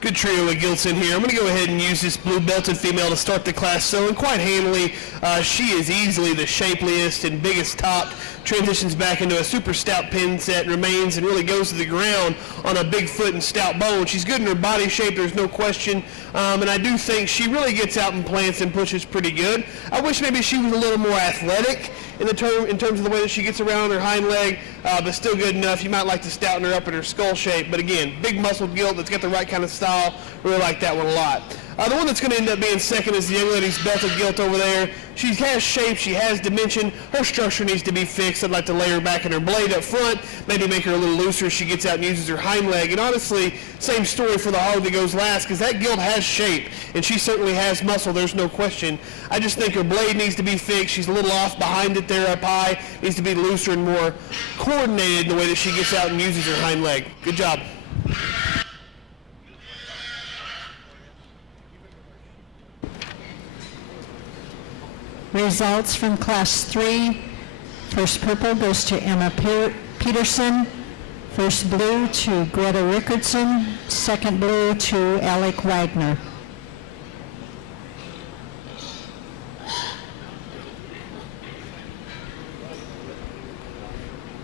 Good trio of gilts in here. I'm going to go ahead and use this blue belted female to start the class sewing quite handily. She is easily the shapeliest and biggest top. Transitions back into a super stout pin set, remains and really goes to the ground on a big foot and stout bone. She's good in her body shape, there's no question. And I do think she really gets out and plants and pushes pretty good. I wish maybe she was a little more athletic in terms of the way that she gets around on her hind leg, but still good enough. You might like to stouten her up in her skull shape. But again, big muscle gilt that's got the right kind of style. Really like that one a lot. The one that's going to end up being second is the young lady's belted gilt over there. She has shape, she has dimension. Her structure needs to be fixed. I'd like to lay her back in her blade up front, maybe make her a little looser as she gets out and uses her hind leg. And honestly, same story for the hog that goes last, because that gilt has shape, and she certainly has muscle, there's no question. I just think her blade needs to be fixed. She's a little off behind it there up high. Needs to be looser and more coordinated in the way that she gets out and uses her hind leg. Good job. Results from Class 3. First purple goes to Emma Peterson. First blue to Greta Rickardson. Second blue to Alec Wagner.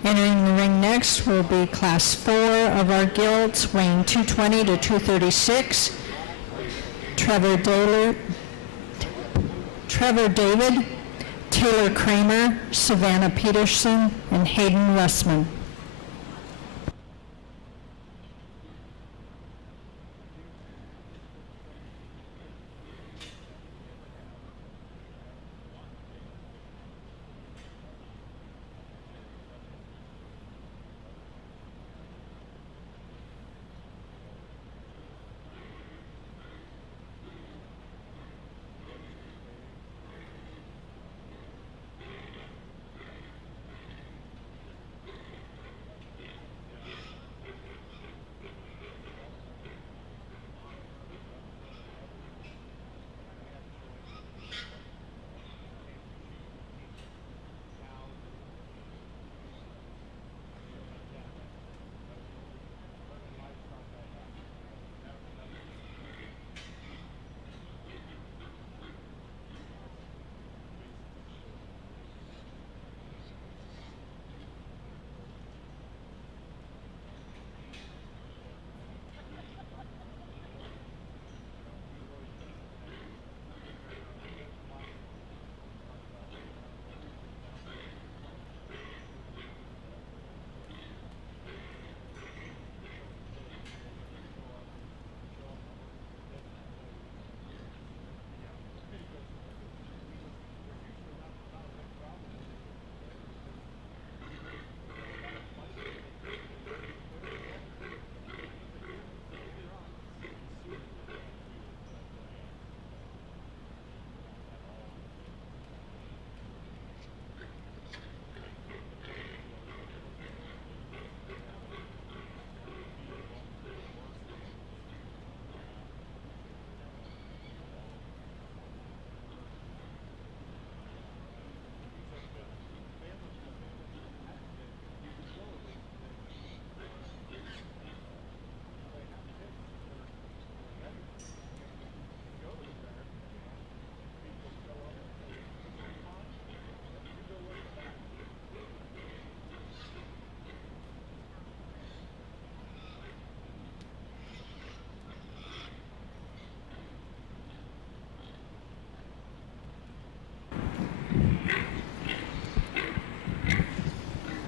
Entering the ring next will be Class 4 of our guilds, weighing 220 to 236. Trevor David, Taylor Kramer, Savannah Peterson, and Hayden Russman.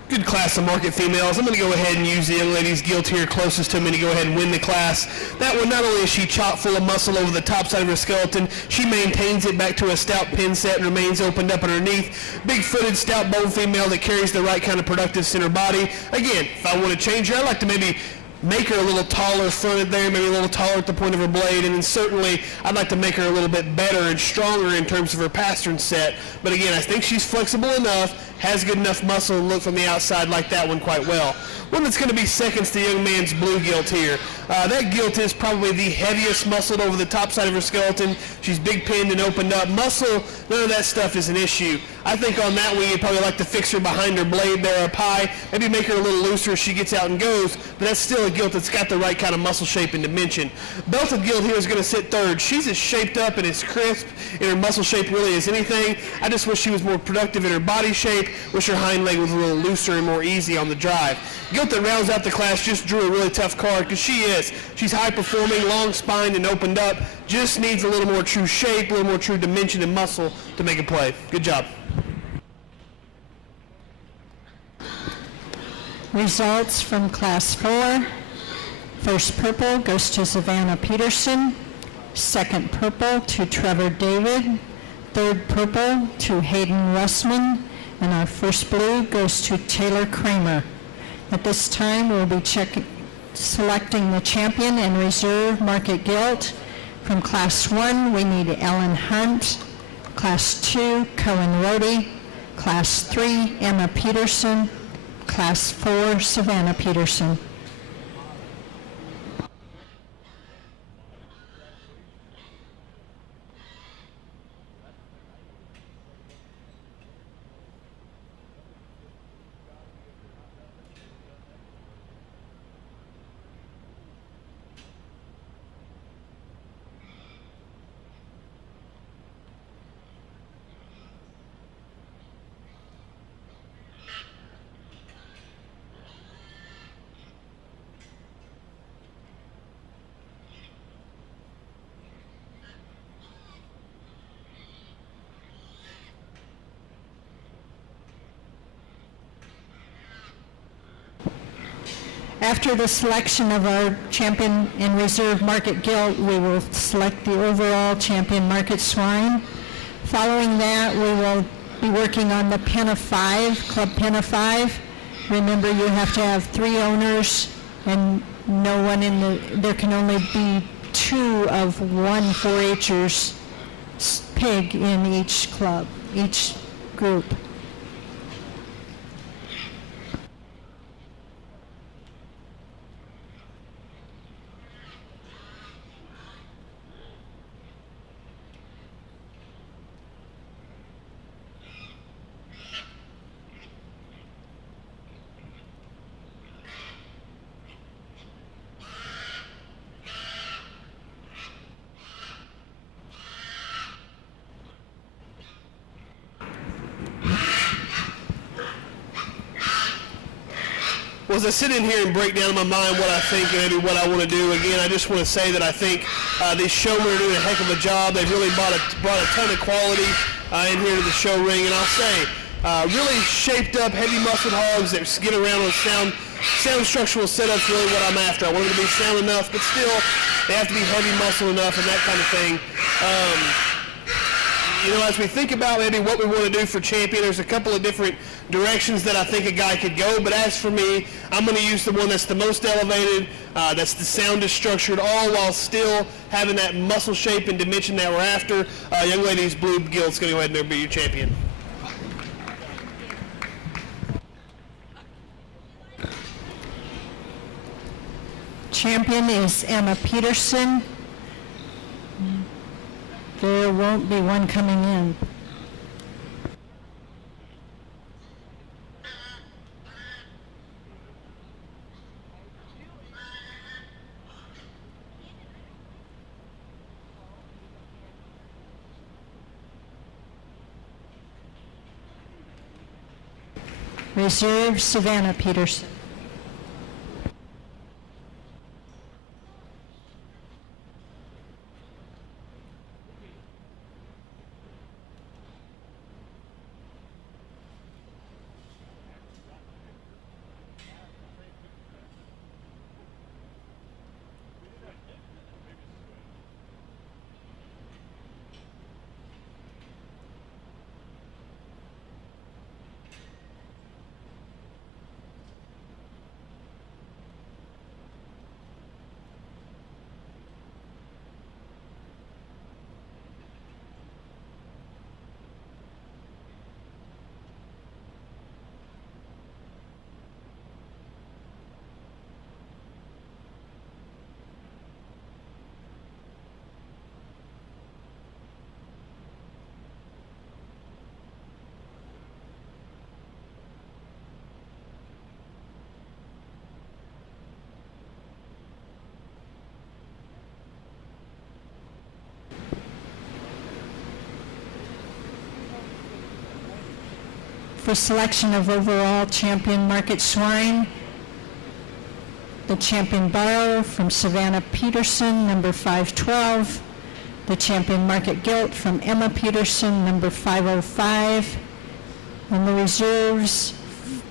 Good class of market females. I'm going to go ahead and use the young lady's gilt here closest to me to go ahead and win the class. That one, not only is she chock full of muscle over the top side of her skeleton, she maintains it back to a stout pin set and remains opened up underneath. Big-footed, stout bone female that carries the right kind of productive center body. Again, if I want to change her, I'd like to maybe make her a little taller fronted there, maybe a little taller at the point of her blade, and then certainly I'd like to make her a little bit better and stronger in terms of her pastern set. But again, I think she's flexible enough, has good enough muscle, and look from the outside like that one quite well. One that's going to be second to the young man's blue gilt here. That gilt is probably the heaviest muscled over the top side of her skeleton. She's big pinned and opened up. Muscle, none of that stuff is an issue. I think on that one you'd probably like to fix her behind her blade there up high, maybe make her a little looser as she gets out and goes, but that's still a gilt that's got the right kind of muscle shape and dimension. Belted gilt here is going to sit third. She's as shaped up and as crisp in her muscle shape really as anything. I just wish she was more productive in her body shape, wish her hind leg was a little looser and more easy on the drive. Gilt that rounds out the class just drew a really tough card because she is. She's high performing, long spined and opened up, just needs a little more true shape, a little more true dimension and muscle to make a play. Good job. Results from Class 4. First purple goes to Savannah Peterson. Second purple to Trevor David. Third purple to Hayden Russman. And our first blue goes to Taylor Kramer. At this time, we'll be selecting the champion and reserve market gilt. From Class 1, we need Ellen Hunt. Class 2, Cohen Rohde. Class 3, Emma Peterson. Class 4, Savannah Peterson. After the selection of our champion and reserve market gilt, we will select the overall champion market swine. Following that, we will be working on the pen of 5, club pen of 5. Remember, you have to have 3 owners and no one there can only be 2 of one 4-H'ers pig in each club, each group. Well, as I sit in here and break down in my mind what I think and maybe what I want to do, again, I just want to say that I think these showmen are doing a heck of a job. They've really brought a ton of quality in here to the show ring, and I'll say, really shaped up, heavy-muscled hogs that get around on sound structural setups. Really what I'm after. I want them to be sound enough, but still they have to be heavy-muscle enough and that kind of thing. You know, as we think about maybe what we want to do for champion, there's a couple of different directions that I think a guy could go. But as for me, I'm going to use the one that's the most elevated, that's the soundest structured, all while still having that muscle shape and dimension that we're after. Young lady's blue gilt's going to go ahead and be your champion. Champion is Emma Peterson. There won't be one coming in. Reserve Savannah Peterson. For selection of overall champion market swine, the champion borrow from Savannah Peterson, number 512. The champion market gilt from Emma Peterson, number 505. And the reserves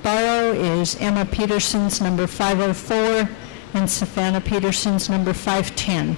borrow is Emma Peterson's number 504 and Savannah Peterson's number 510.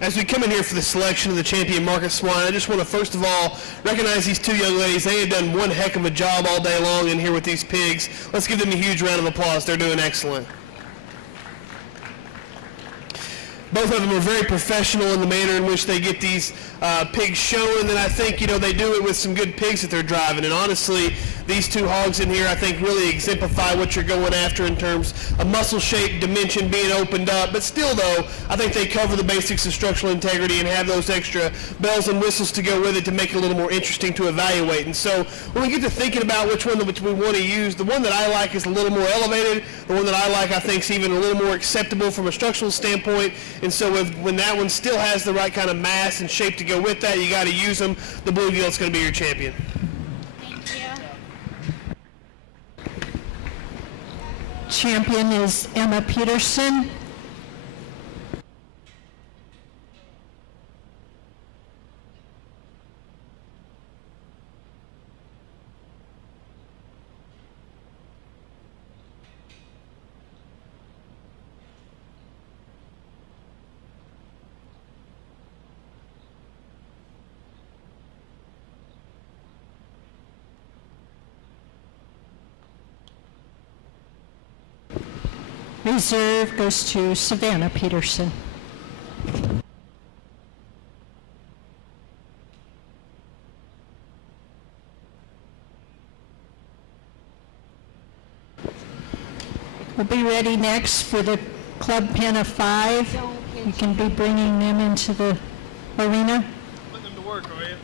As we come in here for the selection of the champion market swine, I just want to first of all recognize these two young ladies. They have done one heck of a job all day long in here with these pigs. Let's give them a huge round of applause. They're doing excellent. Both of them are very professional in the manner in which they get these pigs shown, and I think, you know, they do it with some good pigs that they're driving. And honestly, these two hogs in here, I think, really exemplify what you're going after in terms of muscle shape, dimension being opened up. But still, though, I think they cover the basics of structural integrity and have those extra bells and whistles to go with it to make it a little more interesting to evaluate. And so when we get to thinking about which one that we want to use, the one that I like is a little more elevated. The one that I like, I think, is even a little more acceptable from a structural standpoint. And so when that one still has the right kind of mass and shape to go with that, you got to use them. The bluegill's going to be your champion. Thank you. Champion is Emma Peterson. Reserve goes to Savannah Peterson. We'll be ready next for the club pen of 5. You can be bringing them into the arena. Put them to work, are you?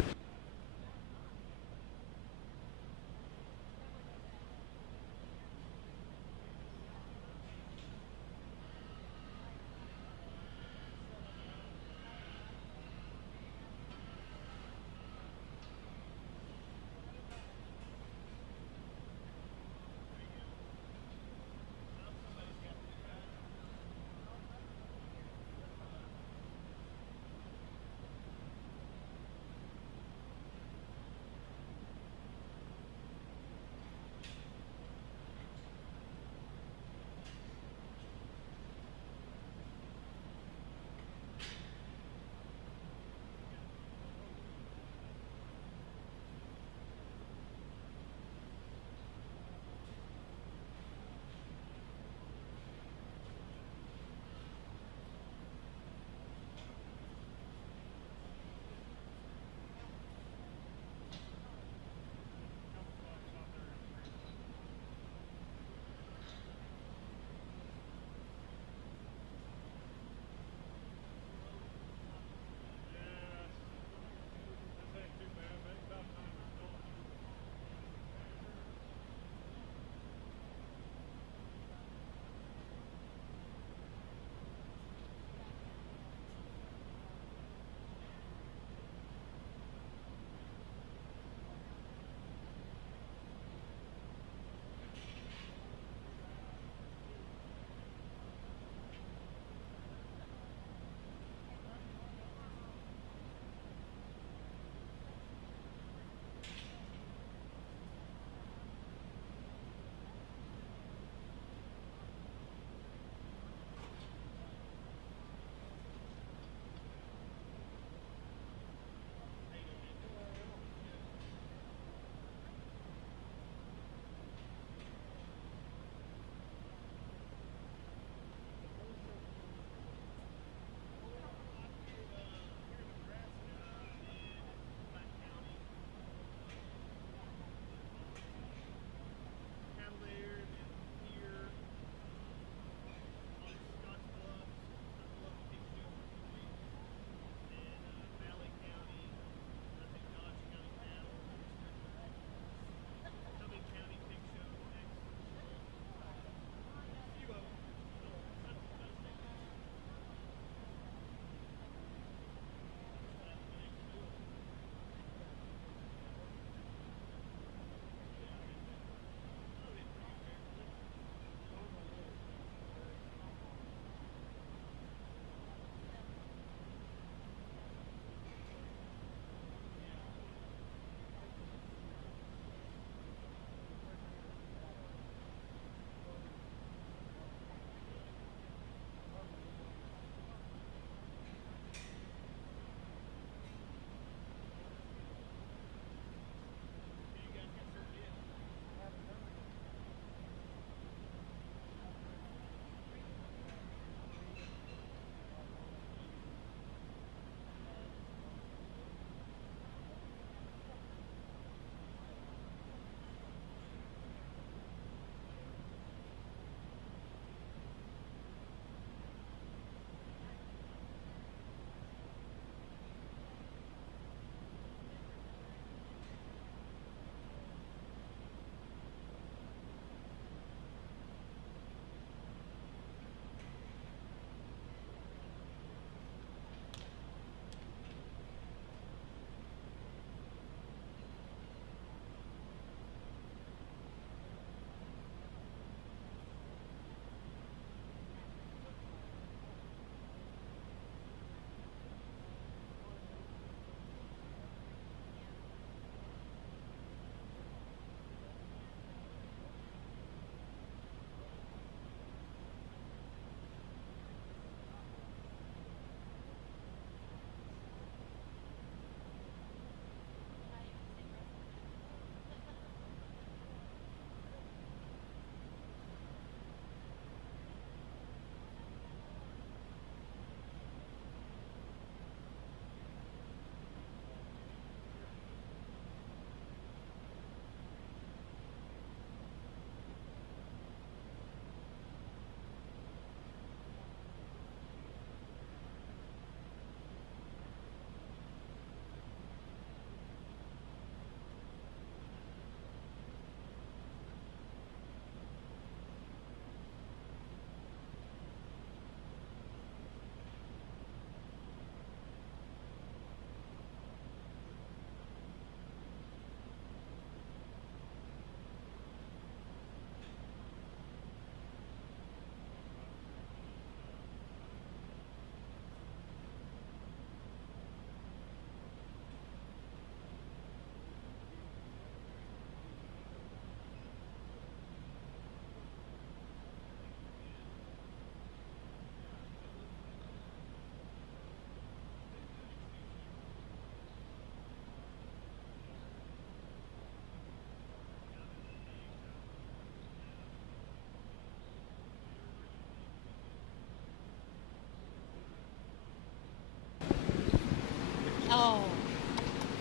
Oh,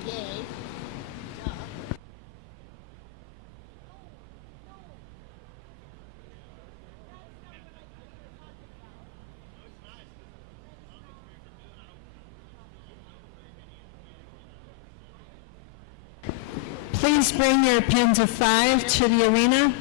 yay. Duh. Please bring your pins of 5 to the arena.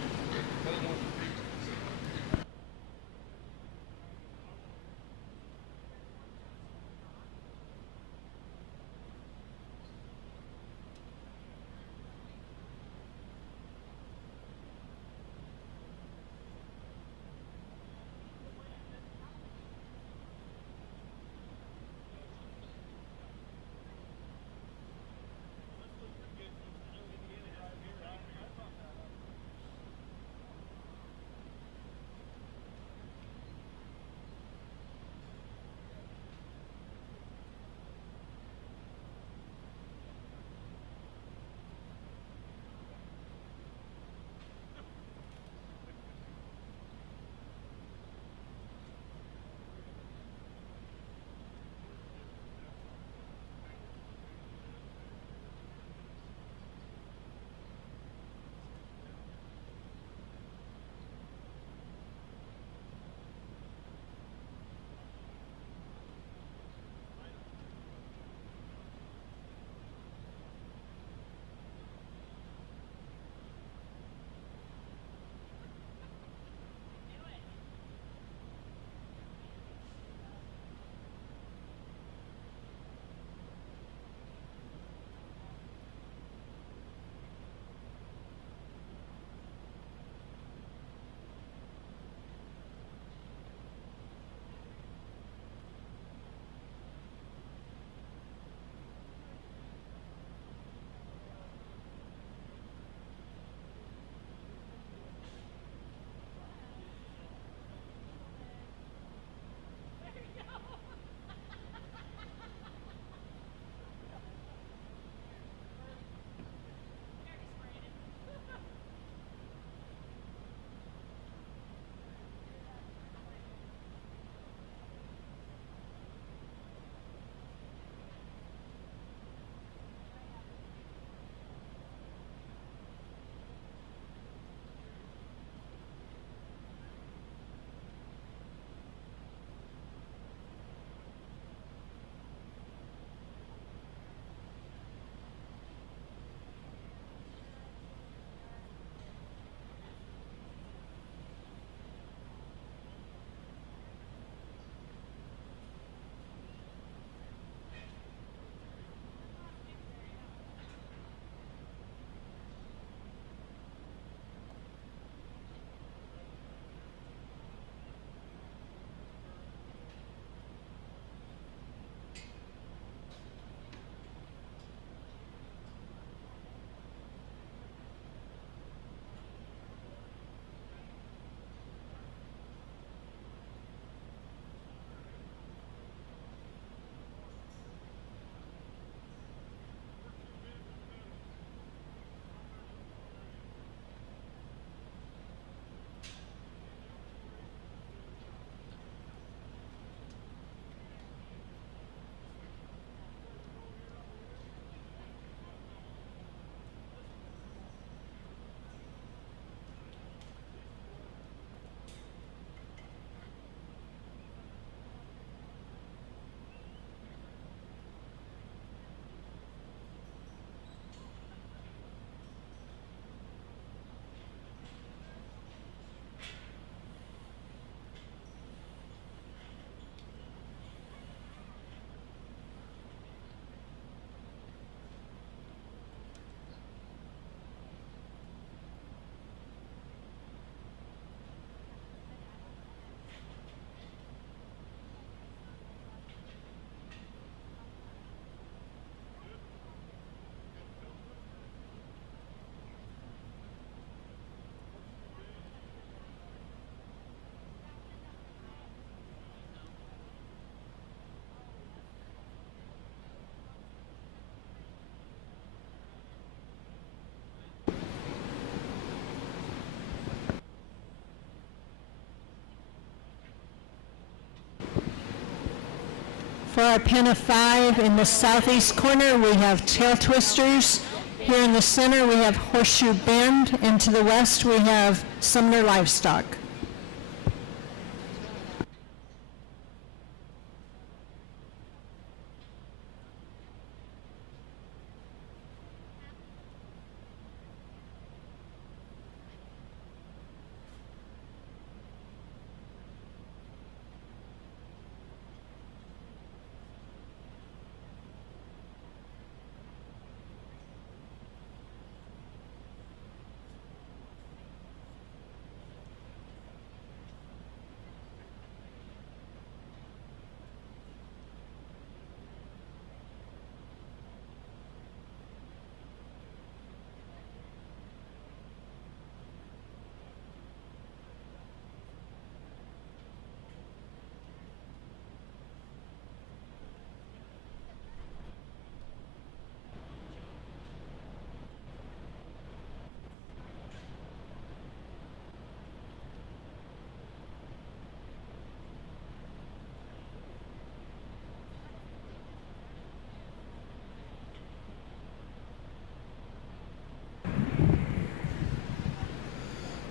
For our pen of 5, in the southeast corner, we have Tail Twisters. Here in the center, we have Horseshoe Bend, and to the west, we have Sumner Livestock.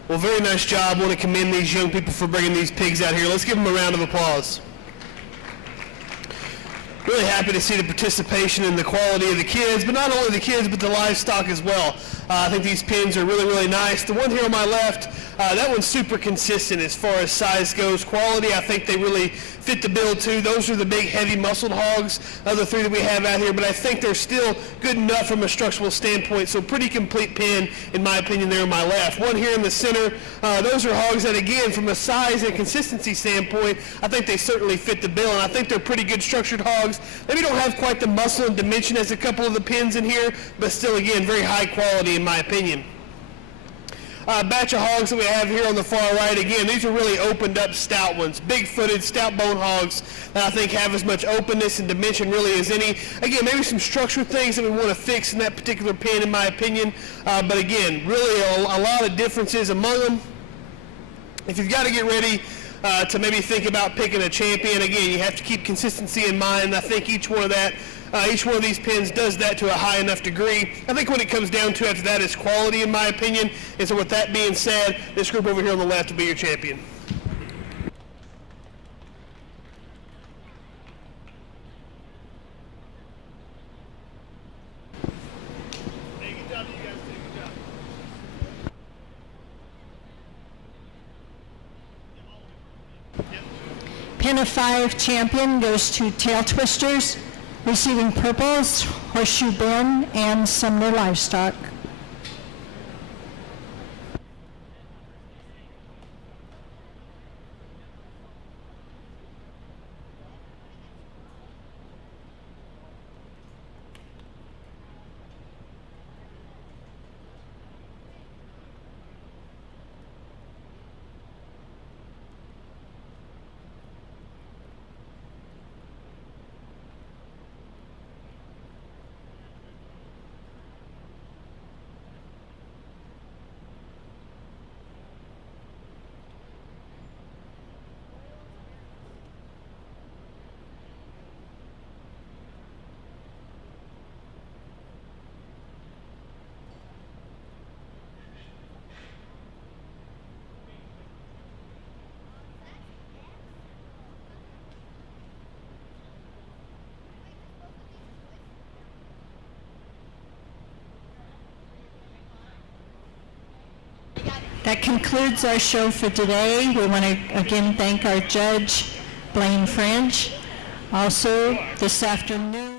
Well, very nice job. I want to commend these young people for bringing these pigs out here. Let's give them a round of applause. Really happy to see the participation and the quality of the kids, but not only the kids, but the livestock as well. I think these pens are really, really nice. The one here on my left, that one's super consistent as far as size goes. Quality, I think they really fit the bill too. Those are the big, heavy muscled hogs, the 3 that we have out here, but I think they're still good enough from a structural standpoint, so pretty complete pen, in my opinion, there on my left. One here in the center, those are hogs that, again, from a size and consistency standpoint, I think they certainly fit the bill, and I think they're pretty good structured hogs. Maybe don't have quite the muscle and dimension as a couple of the pens in here, but still, again, very high quality in my opinion. Batch of hogs that we have here on the far right, again, these are really opened up stout ones, big-footed, stout bone hogs that I think have as much openness and dimension really as any. Again, maybe some structural things that we want to fix in that particular pen in my opinion, but again, really a lot of differences among them. If you've got to get ready to maybe think about picking a champion, again, you have to keep consistency in mind. I think each one of these pens does that to a high enough degree. I think when it comes down to after that is quality in my opinion. And so with that being said, this group over here on the left will be your champion. Hey, good job, you guys did. Good job. Pen of 5 champion goes to Tail Twisters, receiving purples, Horseshoe Bend, and Sumner Livestock. That concludes our show for today. We want to again thank our judge, Blaine French. Also, this afternoon,